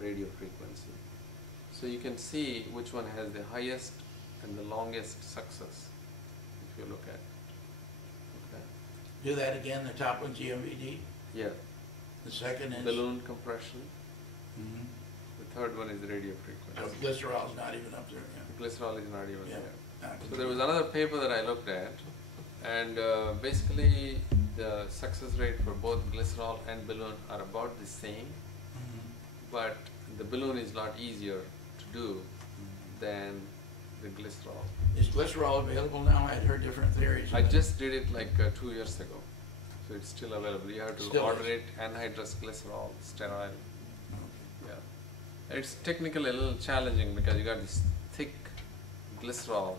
radio frequency. So you can see which one has the highest and the longest success, if you look at it. Okay. Do that again, the top one's EMVD, Yeah, the second is? balloon compression. Mhm. The third one is the radio So frequency. glycerol's not even up there, The glycerol is not even yeah. there. Not So there was another paper that I looked at, and basically the success rate for both glycerol and balloon are about the same, Mhm. but the balloon is a lot easier to do than the glycerol. Is glycerol available now? I had heard different theories. I just did it like 2 years ago, so it's still available. You have to Still order is. it anhydrous glycerol, sterile. Yeah, it's technically a little challenging because you got this thick glycerol,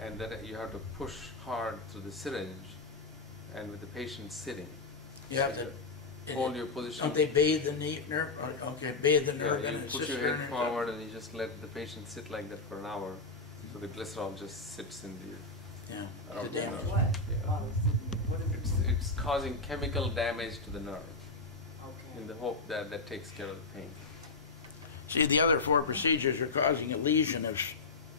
and then you have to push hard through the syringe, and with the patient sitting. You have to hold your position. Don't they bathe the nerve? Okay, bathe the nerve Yeah, and you it put sits your there head and- forward and you just let the patient sit like that for an hour. So the glycerol just sits in the, Yeah, Oh, the okay. damage. What? Yeah. Oh, what is it? it's causing chemical damage to the nerve in Okay. the hope that that takes care of the pain. See, the other 4 procedures are causing a lesion of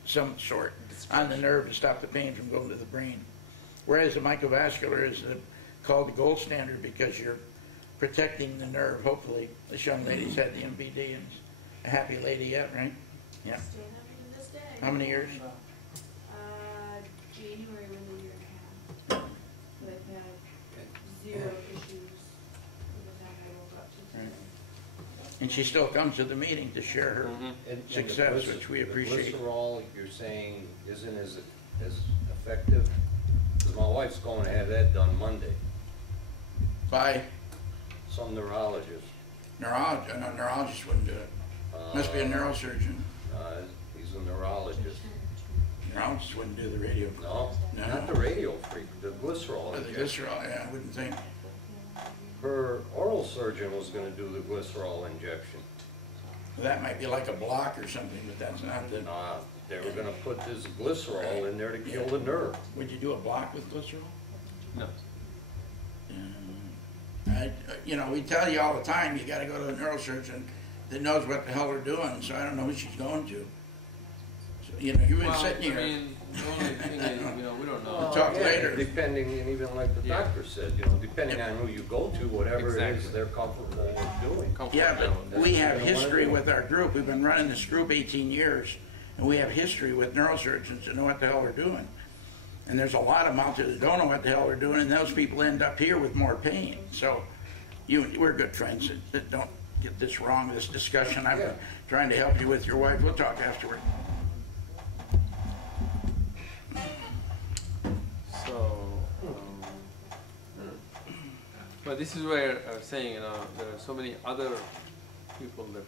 some sort on the nerve to stop the pain from going to the brain. Whereas the microvascular is called the gold standard because you're protecting the nerve, hopefully. This young lady's had the MVD and is a happy lady yet, right? Yeah. Staying happy to this day. How many years? January was a year and a half. But I've had 0 issues from the time I woke up to today. And she still comes to the meeting to share her And the success, which we appreciate. The glycerol, you're saying, isn't as effective? Because my wife's going to have that done Monday. By Some neurologist. neurologist, no, neurologist wouldn't do it. Must be a neurosurgeon. He's a neurologist. Neurologist wouldn't do the radio. No, No. not the radio freak, the glycerol Or the injection. glycerol, yeah, I wouldn't think. Her oral surgeon was gonna do the glycerol injection. That might be like a block or something, but that's not the, They were gonna put this glycerol in there to kill the nerve. would you do a block with glycerol? No. You know, we tell you all the time, you gotta go to a neurosurgeon that knows what the hell they're doing, so I don't know who she's going to. So, you know, you've been Well, sitting here. I mean, the only thing is, we don't know. We'll talk Yeah, later. Depending, and even like the Yeah. doctor said, depending on who you go to, whatever it is Exactly. they're comfortable with doing. Comfort Yeah, level. but we have history with our group. We've been running this group 18 years, and we have history with neurosurgeons that know what the hell they're doing. And there's a lot of them out there that don't know what the hell they're doing, and those people end up here with more pain. So we're good friends. Don't get this wrong, this discussion. I'm Yeah. trying to help you with your wife. We'll talk afterward. So, but this is where I was saying, there are so many other people that,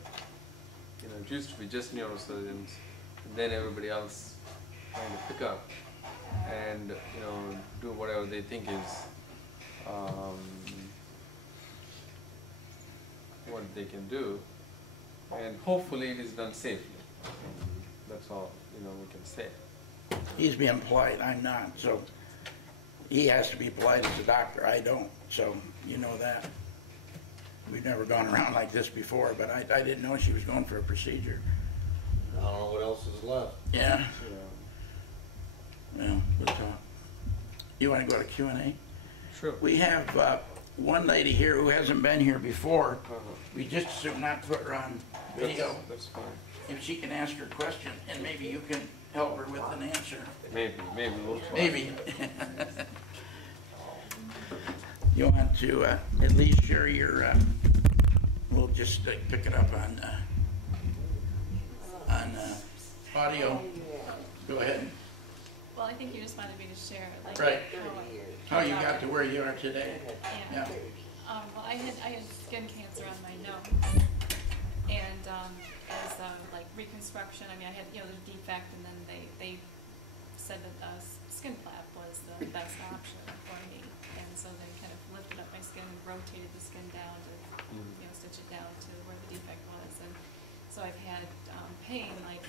it used to be just neurosurgeons, and then everybody else trying to pick up and, do whatever they think is, what they can do, and hopefully it is done safely. That's all, we can say. He's being polite. I'm not. So he has to be polite as a doctor. I don't. So you know that. We've never gone around like this before, but I didn't know she was going for a procedure. I don't know what else is left. Yeah. Well, we'll talk. You want to go to Q&A? Sure. We have one lady here who hasn't been here before. Uh-huh. We just assume not put her on video. That's fine. If she can ask her question, and maybe you can help her with an answer. Maybe we'll try. Maybe. You want to at least share your, we'll just pick it up on audio. Go ahead. Well, I think you just wanted me to share, like, Right. How you got to where you are today. Yeah. Yeah. Well, I had skin cancer on my nose, and as like reconstruction. I mean, I had the defect, and then they said that skin flap was the best option for me, and so they kind of lifted up my skin and rotated the skin down to stitch it down to where the defect was, and so I've had pain, like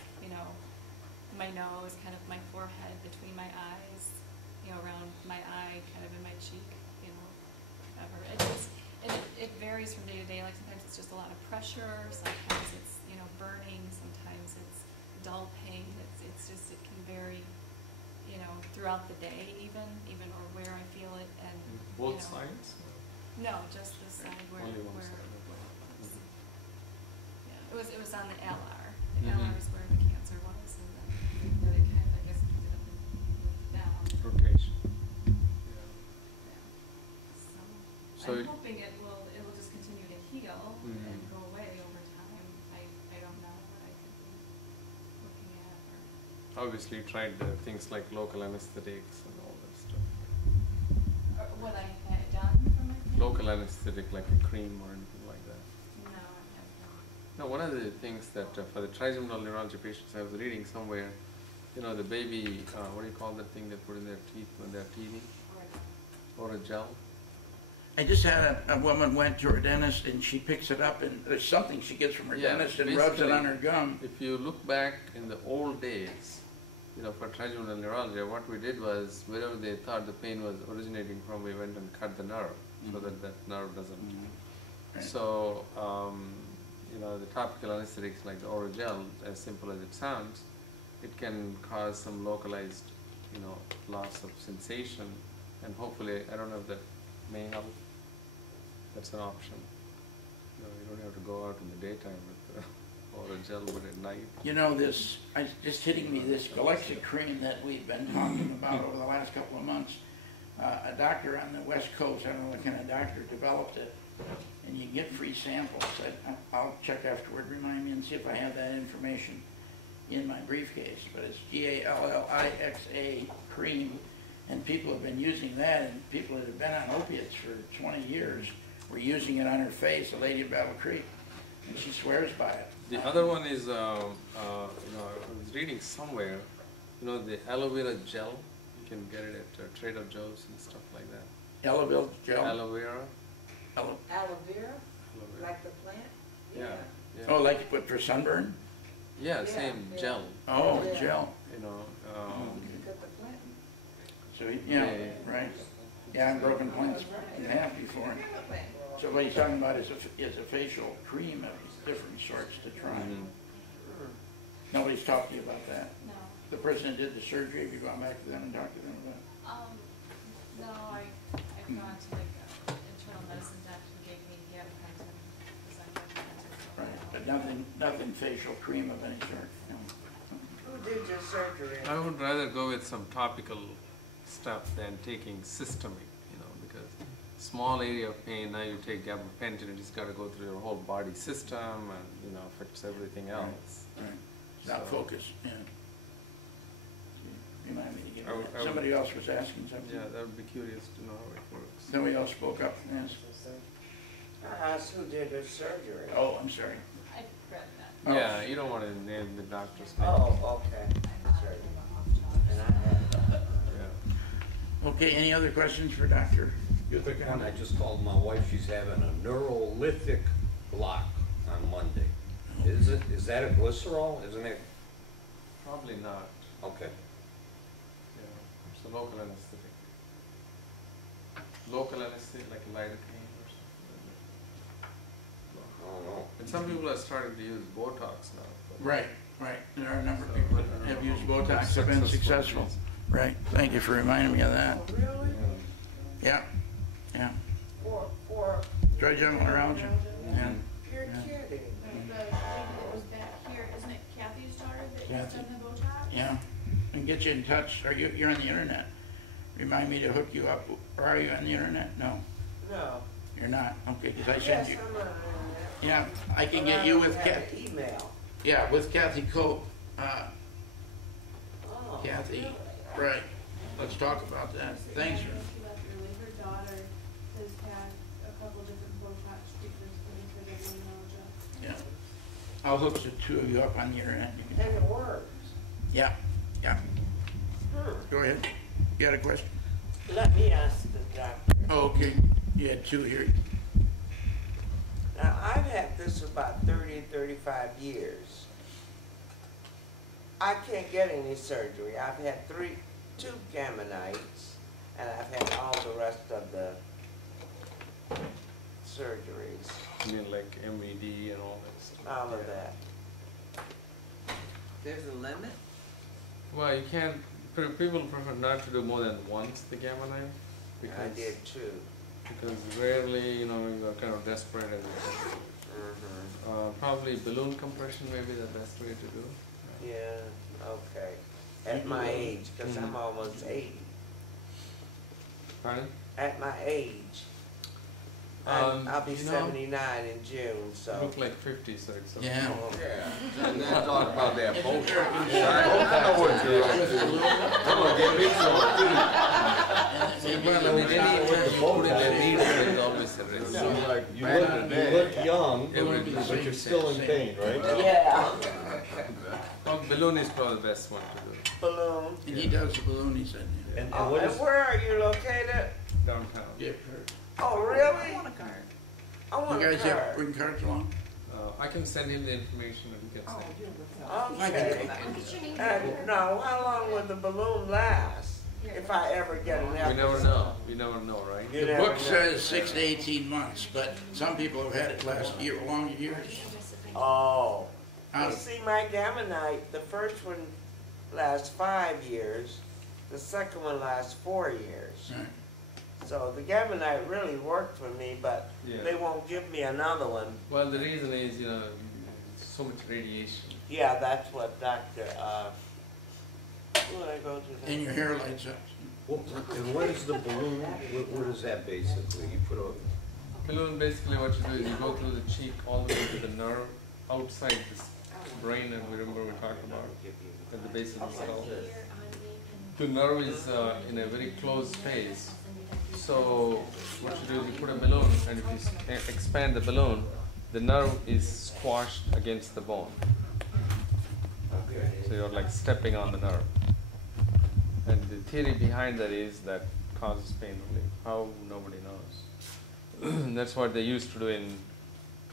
my nose, kind of my forehead, between my eyes, around my eye, kind of in my cheek, whatever. It varies from day to day. Like sometimes it's just a lot of pressure, sometimes it's burning, sometimes it's dull pain. It's just, it can vary, throughout the day, even or where I feel it, and Both sides? No, just the side where Only one where side. it was. Yeah, it was on the LR. The Mhm. LR is where the cancer was, and then where they kind of, I guess, ended up down. Rotation. So, So I'm it- hoping it will just continue to heal Mhm. and go away over time. I don't know what I could be looking at Obviously, you tried things like local anesthetics and all that stuff. or what I had done for my pain. Local anesthetic, like a cream or anything like that. No, I have not. Now, one of the things that for the trigeminal neuralgia patients, I was reading somewhere, the baby, what do you call that thing they put in their teeth when they're teething? Or a gel. I just had a woman went to her dentist and she picks it up and there's something she gets from her Yeah, dentist and rubs it basically, on her gum. If you look back in the old days, you know, for trigeminal neuralgia, what we did was, wherever they thought the pain was originating from, we went and cut the nerve so that that nerve doesn't. Right. So, you know, the topical anesthetics like the oral gel, as simple as it sounds, it can cause some localized, you know, loss of sensation, and hopefully, I don't know if that may help. That's an option. You know, you don't have to go out in the daytime with oral gel, but at night. You know, this, just hitting me, this Galexa cream that we've been talking about over the last couple of months, a doctor on the West Coast, I don't know what kind of doctor, developed it, and you get free samples. I'll check afterward, remind me, and see if I have that information in my briefcase, but it's Gallixa cream, and people have been using that, and people that have been on opiates for 20 years were using it on her face, a lady of Battle Creek, and she swears by it. The other one is, you know, I was reading somewhere, you know, the aloe vera gel. You can get it at Trader Joe's and stuff like that. Aloe vera gel? Aloe vera. Aloe. Aloe vera, Aloe vera. like the plant? Yeah. Yeah. Oh, like you put for sunburn? Yeah, Yeah, same yeah. gel. Oh, Yeah. gel. You know. You cut the plant. So, yeah, Yeah. right. Yeah, I've broken plants in half before. So what he's talking about is a facial cream of different sorts to try. Mhm. Nobody's talked to you about that. No. The person that did the surgery, have you gone back to them and talked to them about it? No, I've gone to like internal medicine doctor who gave me gabapentin, because I'm gabapentin. Right, but nothing facial cream of any sort. No. Who did your surgery? I would rather go with some topical stuff than taking systemic, you know, because small area of pain, now you take gabapentin, it's got to go through your whole body system and, you know, affects everything else. Right. Not So- focus, yeah. Remind me to get I would- that. Somebody else was asking something. Yeah, that would be curious to know how it works. Somebody else spoke up and asked. I asked who did her surgery. Oh, I'm sorry. I read that. Oh. Yeah, you don't want to name the doctor's name. Oh, okay. And I had, Yeah. Okay, any other questions for Dr. Quick one, I just called my wife, she's having a neurolithic block on Monday. Is that a glycerol, isn't it? Probably not. Okay. Yeah, it's a local anesthetic. Local anesthetic, like lidocaine or something like I don't know. that. And some people are starting to use Botox now. but- Right, right. There are a number of people that have used Botox, have been successful. Right, thank you for reminding me of that. oh, really? Yeah, yeah. For, Trigeminal neuralgia. Yeah. you're Yeah. kidding. The lady that was back here, isn't it Kathy's daughter that has Kathy. done the Botox? Yeah, and get you in touch. You're on the internet. Remind me to hook you up. Or are you on the internet? No, No. you're not. Okay, because I Yes, sent you. I'm on the internet. Yeah, I can But get I you don't with have Kathy. an email. Yeah, with Kathy Cope. Oh, Kathy, really? right. Let's talk about that. Thanks. She left early. Her daughter has had a couple different Botox treatments for the neuralgia. Yeah, I'll hook the two of you up on the internet. You can- And it works. Yeah, yeah. Hmm. Go ahead. You got a question? Let me ask the doctor. Oh, okay. You had two here. Now, I've had this for about 30, 35 years. I can't get any surgery. I've had two gamma nights, and I've had all the rest of the surgeries, I mean, like MED and all that stuff. all of that. There's a limit? Well, you can't, people prefer not to do more than once the gamma knife. I Because, did too. because rarely, you know, you're kind of desperate and Mm-hmm. probably balloon compression may be the best way to do. Yeah, okay. At my age, because I'm almost 80. Pardon? At my age. I'll be you know, 79 in June, You so. look like 50, so it's okay. Yeah. Yeah, and then talk about that boat. Isn't there a good I know what you're up with to. balloon? I'm gonna get me some too. Well, I mean, anywhere you put in a needle, there's always a risk. So like You back look, in the you day. look young, It would be the but same- you're still in same. pain, right? Yeah, Well, balloon is probably the best one to do. balloon. And he does the balloon, he said. And Oh, what and is, where are you located? Downtown. Yeah. Oh, I really? want a card. I want You a guys have card. bring cards along? I can send him the information and he can send it. Okay. What's your name? And now, how long will the balloon last? If I ever get an We episode? never know. We never know, right? You The never book know. says 6 to 18 months, but some people have had it last year, long years. Oh. Out You of- see, my Gamma Knight, the first one lasts 5 years, the second one lasts 4 years. Right. So the Gamma Knight really worked for me, but Yeah. they won't give me another one. Well, the reason is, so much radiation. Yeah, that's what Dr. Who would I go to? And your hair lights up. And what is the balloon, what is that basically? You put a, Balloon, basically what you do is you go through the cheek all the way to the nerve outside this brain, and remember we talked about at the base of the skull. The nerve is in a very closed space. So what you do is you put a balloon, and if you expand the balloon, the nerve is squashed against the bone. So you're like stepping on the nerve. And the theory behind that is that causes pain relief. How, nobody knows. That's what they used to do in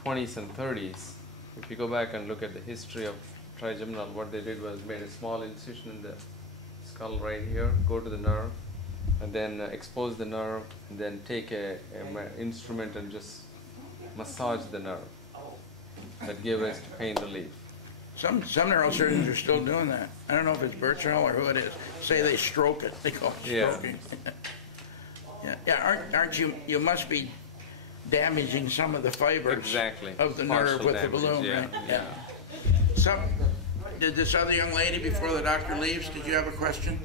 20s and 30s. If you go back and look at the history of trigeminal, what they did was made a small incision in the skull right here, go to the nerve, and then expose the nerve, and then take a instrument and just massage the nerve. That gave rise to pain relief. Some neurosurgeons are still doing that. I don't know if it's Birchall or who it is. Say they stroke it. They call it Yeah. stroking. Yeah. Aren't you? You must be damaging some of the fibers Exactly. of the Partial nerve with damage, the balloon, yeah, right? yeah. Did this other young lady before the doctor leaves? Did you have a question?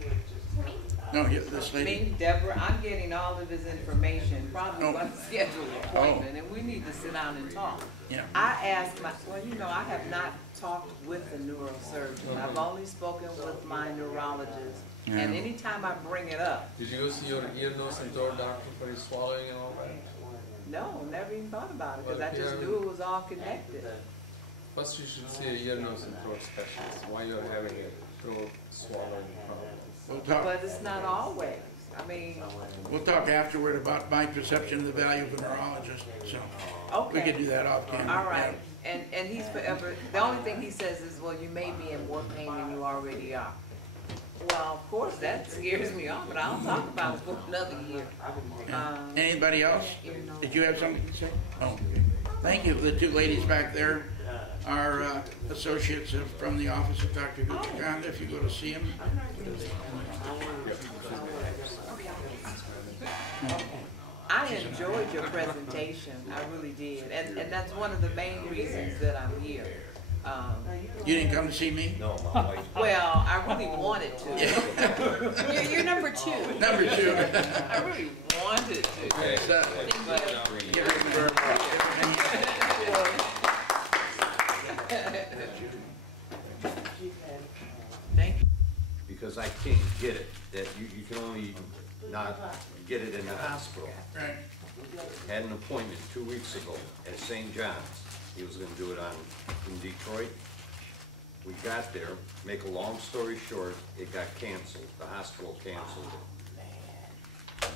No, this lady. Me, Deborah, I'm getting all of this information, probably Oh. about to schedule an appointment, and we need to sit down and talk. Yeah. I asked I have not talked with the neurosurgeon. I've only spoken with my neurologist. And Yeah. anytime I bring it up, Did you go see your ear, nose, and throat doctor for his swallowing and all that? no, never even thought about it, because Well, I just yeah. knew it was all connected. First, you should see a ear, nose, and throat specialist. Why you're having a throat swallowing problem? We'll talk. But it's not always. I mean, We'll talk afterward about my perception of the value of a neurologist. So we okay. could do that off camera. All right, and he's forever, the only thing he says is, well, you may be in more pain than you already are. Well, of course, that scares me off, but I'll talk about it for another year. Anybody else? Did you have something to say? Oh, okay. Thank you. The two ladies back there are associates from the office of Dr. Guthikonda. If you go to see him. I enjoyed your presentation, I really did, and that's one of the main reasons that I'm here. You didn't come to see me? no, my wife. Well, I really wanted to. You're number 2. Number 2. I really wanted to. Okay. So, But get rid of her. thank you. Because I can't get it, that you can only not get it in the hospital. Right. Had an appointment 2 weeks ago at St. John's. He was gonna do it in Detroit. We got there, make a long story short, it got canceled, the hospital canceled it.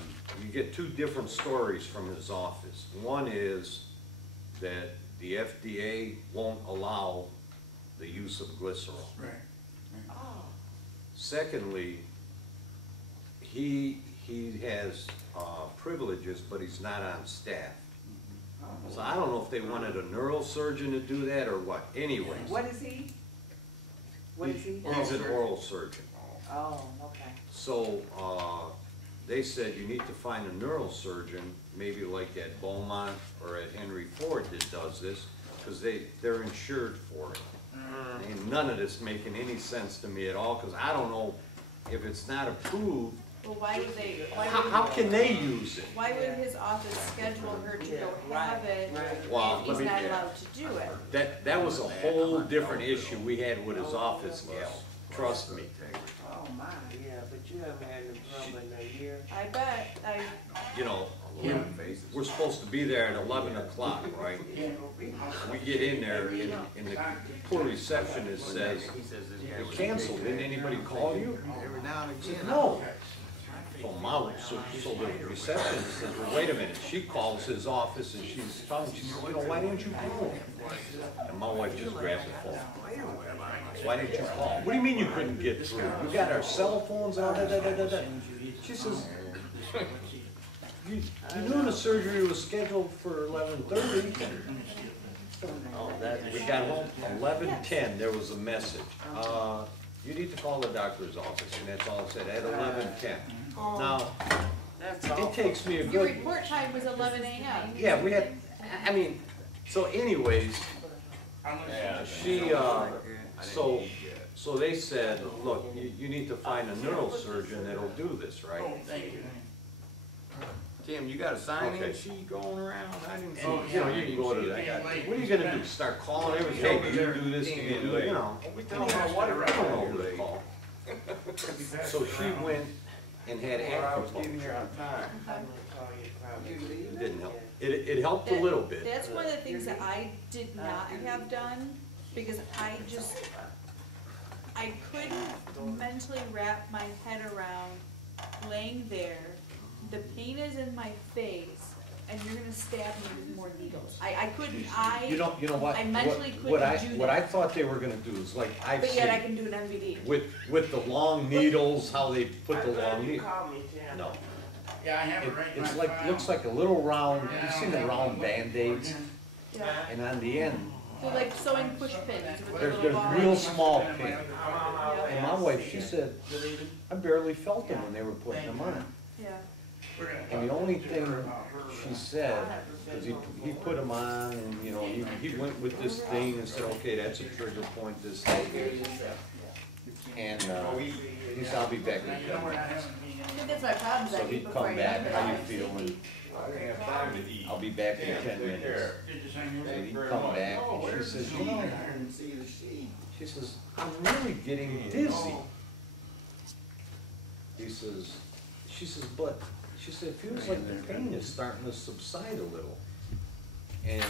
You get two different stories from his office. One is that the FDA won't allow the use of glycerol. Right. Secondly, he has privileges, but he's not on staff. So I don't know if they wanted a neurosurgeon to do that or what. Anyways, What is he? What is he? he's an oral surgeon. Oh, okay. So they said you need to find a neurosurgeon, maybe like at Beaumont or at Henry Ford that does this, because they're insured for it. And none of this making any sense to me at all, because I don't know if it's not approved, Well, why would they, how can they use it? why would his office schedule her to go have it Well, if he's let me- not allowed to do it? That was a whole different issue we had with his office gal, trust me. Oh, my. Yeah, but you haven't had no trouble in a year. I bet, You know, we're supposed to be there at 11 o'clock, right? We get in there and the poor receptionist says, "It canceled, didn't anybody call you?" I said, "No." phone. So the receptionist says, well, wait a minute. She calls his office and she's talking, she says, you know, why didn't you call? And my wife just grabbed the phone. Why didn't you call? What do you mean you couldn't get through? We got our cell phones and all that. She says, you knew the surgery was scheduled for 11:30. Oh, we got home 11:10. There was a message. You need to call the doctor's office, and that's all it said at 11:10. Now, it takes me a Your good. report time was 11 a.m. Yeah, we had. I mean, so anyways, she. So they said, look, you need to find a neurosurgeon that'll do this, right? Thank you. Tim, you got a sign-in Okay. sheet going around? I didn't see. You know, you can go to that. What are you gonna do? Start calling everything? Hey, do you do this? Do you do, you know? We I don't know who to call. So she went and had getting here acupuncture. on time. It didn't help. It helped a little bit. That's one of the things that I did not have done, because I couldn't mentally wrap my head around laying there, the pain is in my face, and you're gonna stab me with more needles. I couldn't, You know what? I mentally couldn't What do What I that. thought they were gonna do is like I've But yet I seen can do an MVD. with the long needles, how they put the long needle. No, Yeah, I have it right in my it's like, file. looks like a little round, you seen the round Band-Aids? Yeah. And on the end, They're like sewing push pins with a there's little bar. real small pin. Yeah. And my wife, she said, I barely felt them when they were putting them on. Yeah. We're gonna And the talk only later thing about her, she said, is he put them on and, you know, he went with this thing and said, okay, that's a trigger point, this thing. And, he said, I'll be back in I 10 know we're not minutes. having a meeting. I think that's my problem, is So I he'd eat before come I back, eat, but how I you have feeling? safety. I didn't have time to eat. I'll be back in 10 minutes. Did you sign So yours? he'd come back and she says, you know, she says, I'm really getting dizzy. She says, but, she said, it feels like the pain is starting to subside a little. And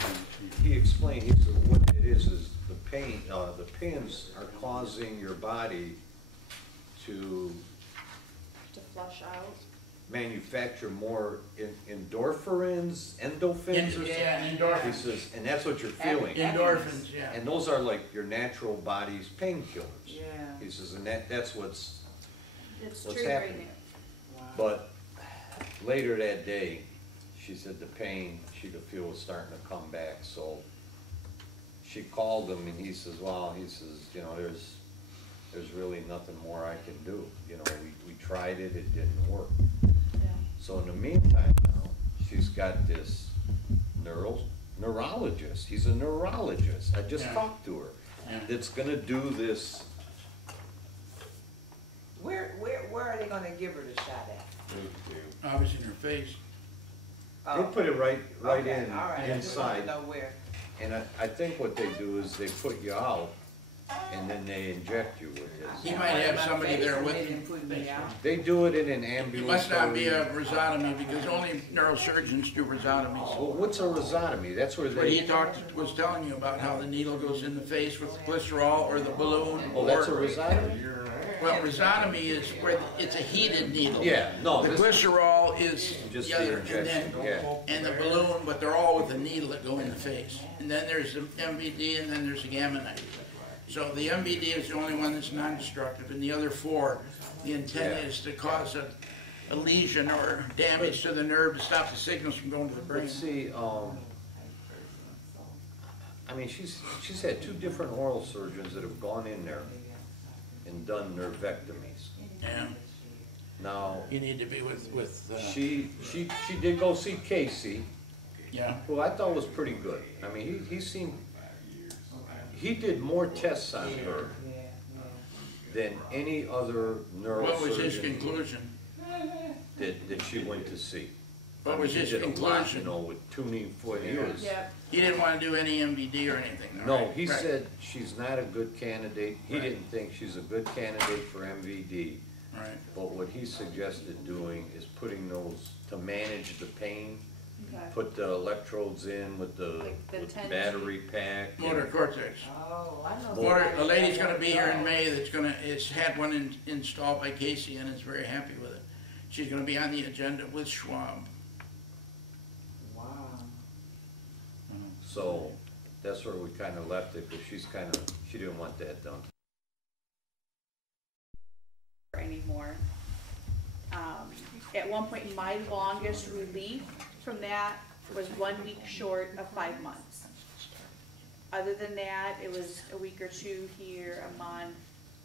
he explained, he said, what it is the pins are causing your body to To flush out. manufacture more endorphins or something. Yeah, He endorphins. says, and that's what you're feeling. Endorphins, yeah. And those are like your natural body's painkillers. Yeah. He says, and that's what's It's What's triggering happening? it. Wow. But later that day, she said the pain she could feel was starting to come back, so she called him and he says, well, you know, there's really nothing more I can do. You know, we tried it, it didn't work. Yeah. So in the meantime now, she's got this neurologist. He's a neurologist. I just Yeah. talked to her. Yeah. That's gonna do this. Where are they gonna give her the shot at? Obviously in her face. They put it right Okay, in, all right. I just wanna inside. know where. And I think what they do is they put you out and then they inject you with He this. might have My somebody face there and with they him. didn't put me out. They do it in an It ambulatory. must not be a rhizotomy, because only neurosurgeons do rhizotomies. Well, what's a rhizotomy? That's where What he they, was telling you about how the needle goes in the face with glycerol or the balloon. oh, that's a or- rhizotomy? Well, rhizotomy is where it's a heated needle. Yeah, no, The this- glycerol is Just the the other, and injection, then, yeah. and the balloon, but they're all with a needle that go in the face. And then there's the MVD, and then there's the gamma knife. So the MVD is the only one that's non-destructive, and the other four, the intent Yeah. is to cause a lesion or damage to the nerve to stop the signals from going to the brain. But see, I mean, she's had two different oral surgeons that have gone in there and done nervectomies. Yeah, Now, you need to be with she did go see Casey, yeah. who I thought was pretty good. I mean, he did more tests on her than any other What was his neurosurgeon conclusion? that she went to see. What was He his did a lot, conclusion? you know, with tuning foot. He was, Yeah. He didn't want to do any MVD or anything, though, no, right? he Right. said she's not a good candidate. He Right. didn't think she's a good candidate for MVD. Right. But what he suggested doing is putting those, to manage the pain, Okay. put the electrodes in with the, Like the with the 10G? battery pack. Motor cortex. Oh, I know. A lady's gonna be here in May that's had one installed by Casey and is very happy with it. She's gonna be on the agenda with Schwab. Wow. So that's where we kind of left it, because she didn't want that done. Anymore. At one point, my longest relief from that was 1 week short of 5 months. Other than that, it was a week or two here, a month,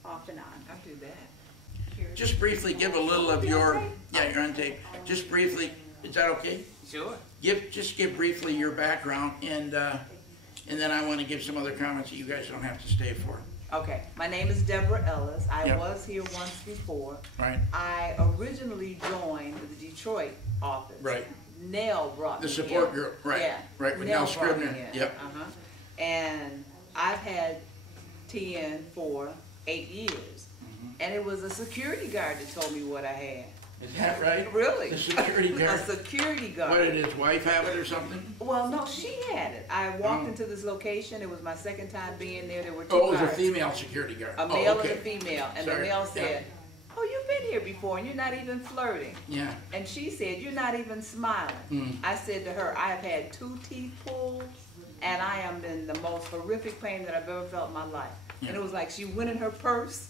off and on. I do that. Just briefly give a little of your, yeah, you're on tape. Just briefly, is that okay? Sure. Just give briefly your background, and then I want to give some other comments that you guys don't have to stay for. Okay, my name is Deborah Ellis. I Yeah. was here once before. Right. I originally joined the Detroit office. Right. Nell brought The me support in. group, right, Yeah. right, with Nell brought me Scribner, in. yep. Uh-huh. And I've had TN for 8 years. Mm-hmm. And it was a security guard that told me what I had. Is that right? Really? The security guard? A security guard. What, did his wife have it or something? Well, no, she had it. I walked Oh. into this location. It was my second time being there. There were two Oh, it was a guards. female security guard. A Oh, male okay. and a female. And Sorry. the male Yeah. said, "Oh, you've been here before and you're not even flirting." Yeah. And she said, "You're not even smiling." Mm. I said to her, "I have had 2 teeth pulled and I am in the most horrific pain that I've ever felt in my life." Yeah. And it was like she went in her purse,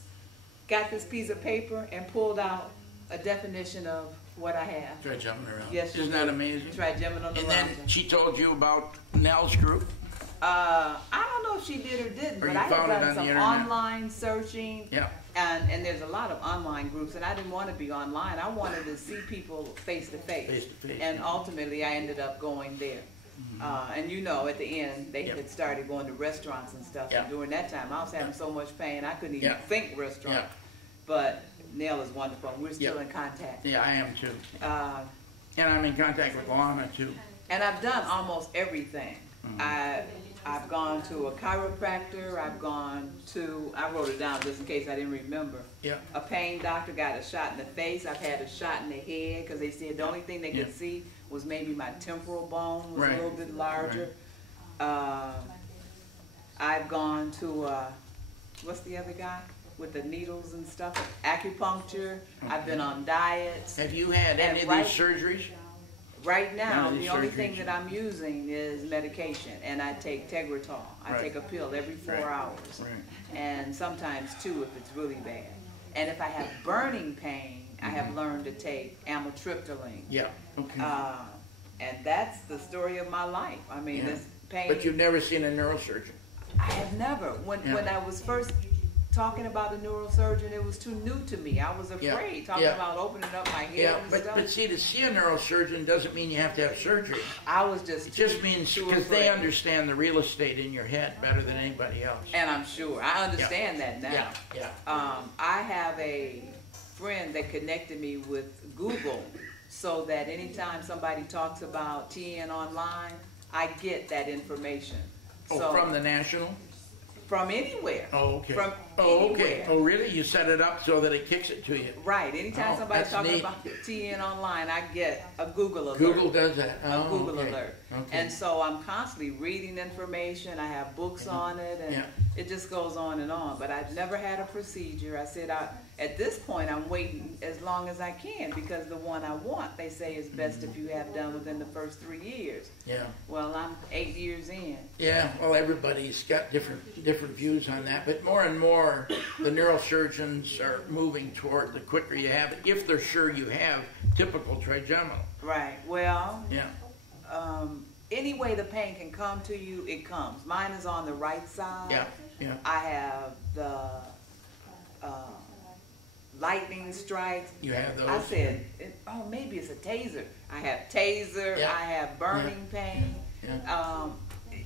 got this piece of paper and pulled out a definition of what I have. Trigeminal neuralgia. Yes, she Isn't that did. amazing? Trigeminal And then neuralgia. she told you about Nell's group? I don't know if she did or didn't, Or but you I had found it on done the some internet? online searching. Yeah. And there's a lot of online groups, and I didn't want to be online. I wanted to see people face to face. Face to face. And ultimately, I ended up going there. And you know, at the end, they Yeah. had started going to restaurants and stuff. Yeah. And during that time, I was having so much pain, I couldn't even Yeah. think restaurant. Yeah. But Nell is wonderful. We're still Yeah. in contact. Yeah, I am too. Uh, And I'm in contact with Lana too. And I've done almost everything. I've gone to a chiropractor. I wrote it down just in case I didn't remember. Yeah. A pain doctor, got a shot in the face. I've had a shot in the head because they said the only thing they could Yeah. see was maybe my temporal bone was Right. a little bit larger. I've gone to, what's the other guy with the needles and stuff? Acupuncture. I've been on diets. Have you had any of And these surgeries? Right now, None of these the only thing surgeries. that I'm using is medication, and I take Tegretol. I Right. take a pill every 4 Right. hours, Right. and sometimes 2 if it's really bad. And if I have burning pain, I have learned to take amitriptyline. Yeah. Okay. And that's the story of my life. I mean, Yeah. this pain. But you've never seen a neurosurgeon? I have never. When I was first talking about a neurosurgeon, it was too new to me. I was Yeah. afraid talking Yeah. about opening up my head Yeah, and but stuff. see, to see a neurosurgeon doesn't mean you have to have surgery. I was just It just means too because they afraid. understand the real estate in your head better than anybody else. And I'm sure. I understand that now. Yeah, yeah. I have a friend that connected me with Google so that anytime somebody talks about TN online, I get that information. Oh, So, from the national? from anywhere. Oh, okay. From Oh, okay. anywhere. Oh, really? You set it up so that it kicks it to you? Right. Anytime Oh, somebody's that's talking neat. about TN online, I get a Google alert. Google does that? A Oh, Google okay. alert. Okay. And so I'm constantly reading information. I have books on it, and Yeah. it just goes on and on. But I've never had a procedure. I said, at this point, I'm waiting as long as I can because the one I want, they say, is best if you have done within the first 3 years. Yeah. Well, I'm 8 years in. Yeah, well, everybody's got different views on that, but more and more the neurosurgeons are moving toward the quicker you have it, if they're sure you have typical trigeminal. Right. Well, Yeah, any way the pain can come to you, it comes. Mine is on the right side. yeah, yeah. I have the lightning strikes. You have those. I said, maybe it's a taser. I have taser. Yeah. I have burning pain. Yeah.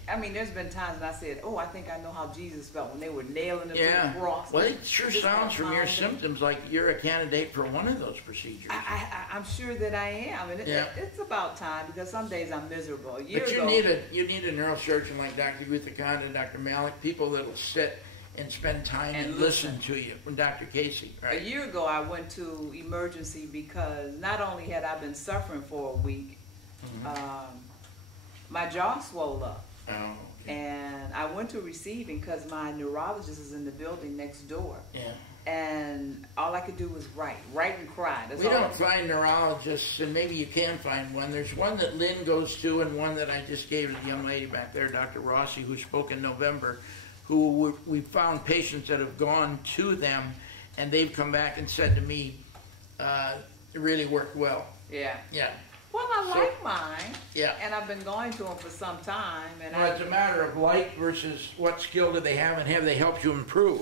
I mean, there's been times when I said, I think I know how Jesus felt when they were nailing him to Yeah. the cross. Well, it sure Just sounds from your behind him. symptoms like you're a candidate for one of those procedures. I'm sure that I am, and Yeah. it's about time because some days I'm miserable. A year But ago, you need a neurosurgeon like Dr. Guthikonda, Dr. Malik, people that'll sit and spend time and listen to you. When Dr. Casey, A right? year ago, I went to emergency because not only had I been suffering for a week, my jaw swelled up. Oh, okay. And I went to receiving because my neurologist is in the building next door. Yeah. and all I could do was write and cry. That's We all. don't find neurologists, and maybe you can find one. There's one that Lynn goes to, and one that I just gave to the young lady back there, Dr. Rossi, who spoke in November, who we found patients that have gone to them, and they've come back and said to me, it really worked well. Yeah. Yeah. Well, I like mine. Yeah. And I've been going to them for some time. And Well, it's a matter of like versus what skill do they have, and have they helped you improve?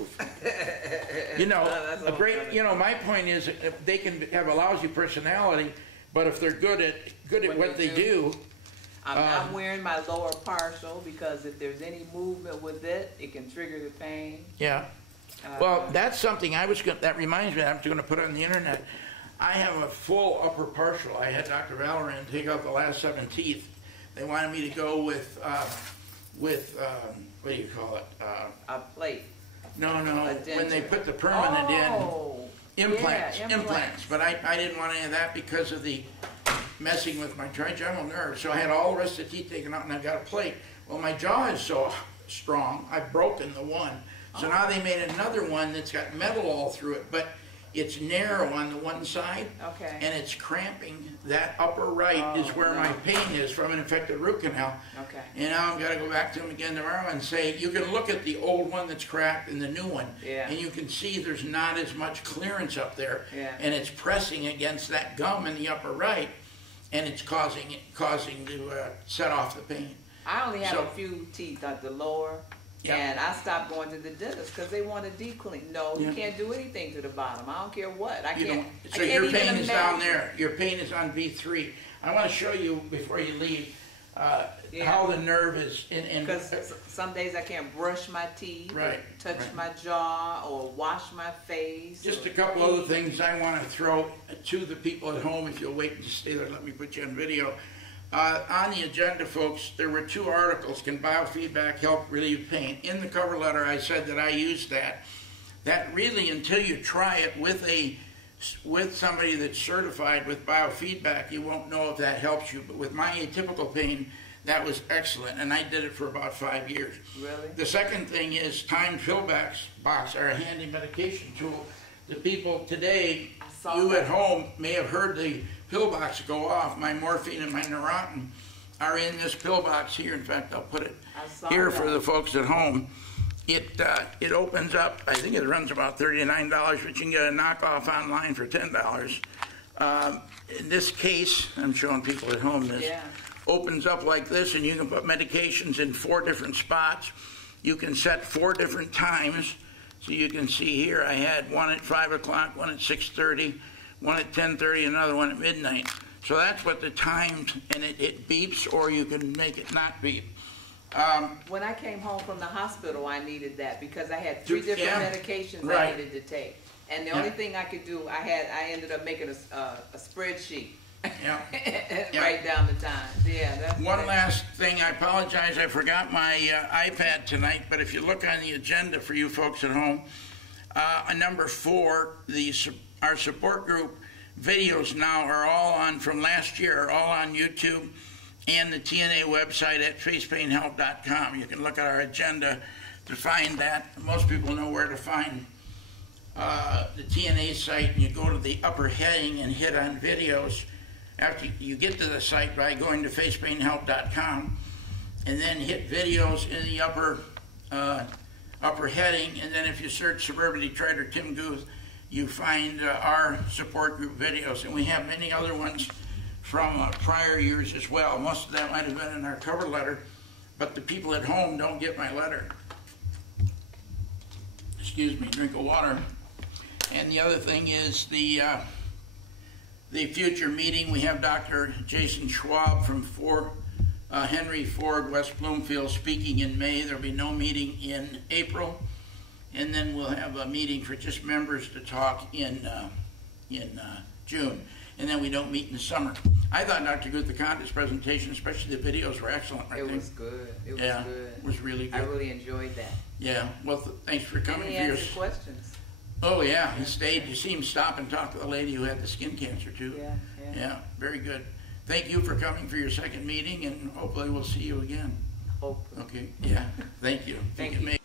You know, That's a great. You know, my point is, if they can have a lousy personality, but if they're good at what they do, I'm not wearing my lower partial because if there's any movement with it, it can trigger the pain. yeah. Well, that's something I was going. That reminds me, I'm going to put it on the internet. I have a full upper partial. I had Dr. Valoran take out the last 7 teeth. They wanted me to go with what do you call it? A plate. No, A when they denture. put the permanent Oh, in, implants, yeah, implants. But I didn't want any of that because of the messing with my trigeminal nerve. So I had all the rest of the teeth taken out, and I got a plate. Well, my jaw is so strong, I've broken the one. So now they made another one that's got metal all through it, but it's narrow on the one side, Okay. and it's cramping. That upper right is where my pain is from an infected root canal. Okay. And now I'm going to go back to them again tomorrow and say, you can look at the old one that's cracked and the new one, Yeah. and you can see there's not as much clearance up there, Yeah. and it's pressing against that gum in the upper right, and it's causing to set off the pain. I only have So- a few teeth at the lower, Yeah. and I stopped going to the dentist because they want to deep clean. No, Yeah. you can't do anything to the bottom. I don't care what. I You can't. don't- I So can't your even pain is down imagine. there. Your pain is on V3. I want to show you before you leave Yeah. how the nerve is in. Because some days I can't brush my teeth, Right, touch right. my jaw, or wash my face. Just or a couple other eat. things I want to throw to the people at home. If you'll wait and stay there, let me put you on video. On the agenda, folks, there were 2 articles, Can Biofeedback Help Relieve Pain? In the cover letter, I said that I used that. That really, until you try it with somebody that's certified with biofeedback, you won't know if that helps you. But with my atypical pain, that was excellent, and I did it for about 5 years. Really? The second thing is timed pillbacks box are a handy medication tool. The people today, saw you that. at home may have heard the pillbox go off. My morphine and my Neurontin are in this pillbox here. In fact, I'll put it I saw here that. for the folks at home. It opens up, I think it runs about $39, but you can get a knockoff online for $10. In this case, I'm showing people at home this, Yeah. opens up like this, and you can put medications in 4 different spots. You can set 4 different times. So you can see here I had one at 5 o'clock, one at 6:30, one at 10:30, another one at midnight. So that's what the times, and it beeps, or you can make it not beep. When I came home from the hospital, I needed that because I had 3 different Yeah. medications Right. I needed to take. And the Yeah. only thing I could do, I ended up making a spreadsheet Yeah. and Yeah. write down the times. Yeah, that's One last thing, I apologize, I forgot my iPad tonight, but if you look on the agenda for you folks at home, number 4, our support group videos now are all on, from last year, are all on YouTube and the TNA website at facepainhelp.com. You can look at our agenda to find that. Most people know where to find the TNA site, and you go to the upper heading and hit on videos. After you get to the site by going to facepainhelp.com, and then hit videos in the upper heading, and then if you search Suburban Detroit or Tim Guth, you find our support group videos, and we have many other ones from prior years as well. Most of that might have been in our cover letter, but the people at home don't get my letter. Excuse me, drink of water. And the other thing is the future meeting. We have Dr. Jason Schwab from Henry Ford, West Bloomfield, speaking in May. There'll be no meeting in April. And then we'll have a meeting for just members to talk in June. And then we don't meet in the summer. I thought Dr. Guthikonda's presentation, especially the videos, were excellent. It was good. It was Yeah, good. it was really good. I really enjoyed that. Yeah, well, thanks for coming. And he answered questions. Oh, yeah, he stayed. You see him stop and talk to the lady who had the skin cancer, too. Yeah, yeah. Yeah, very good. Thank you for coming for your second meeting, and hopefully we'll see you again. Hopefully. Okay, yeah, thank you. Thank can you. make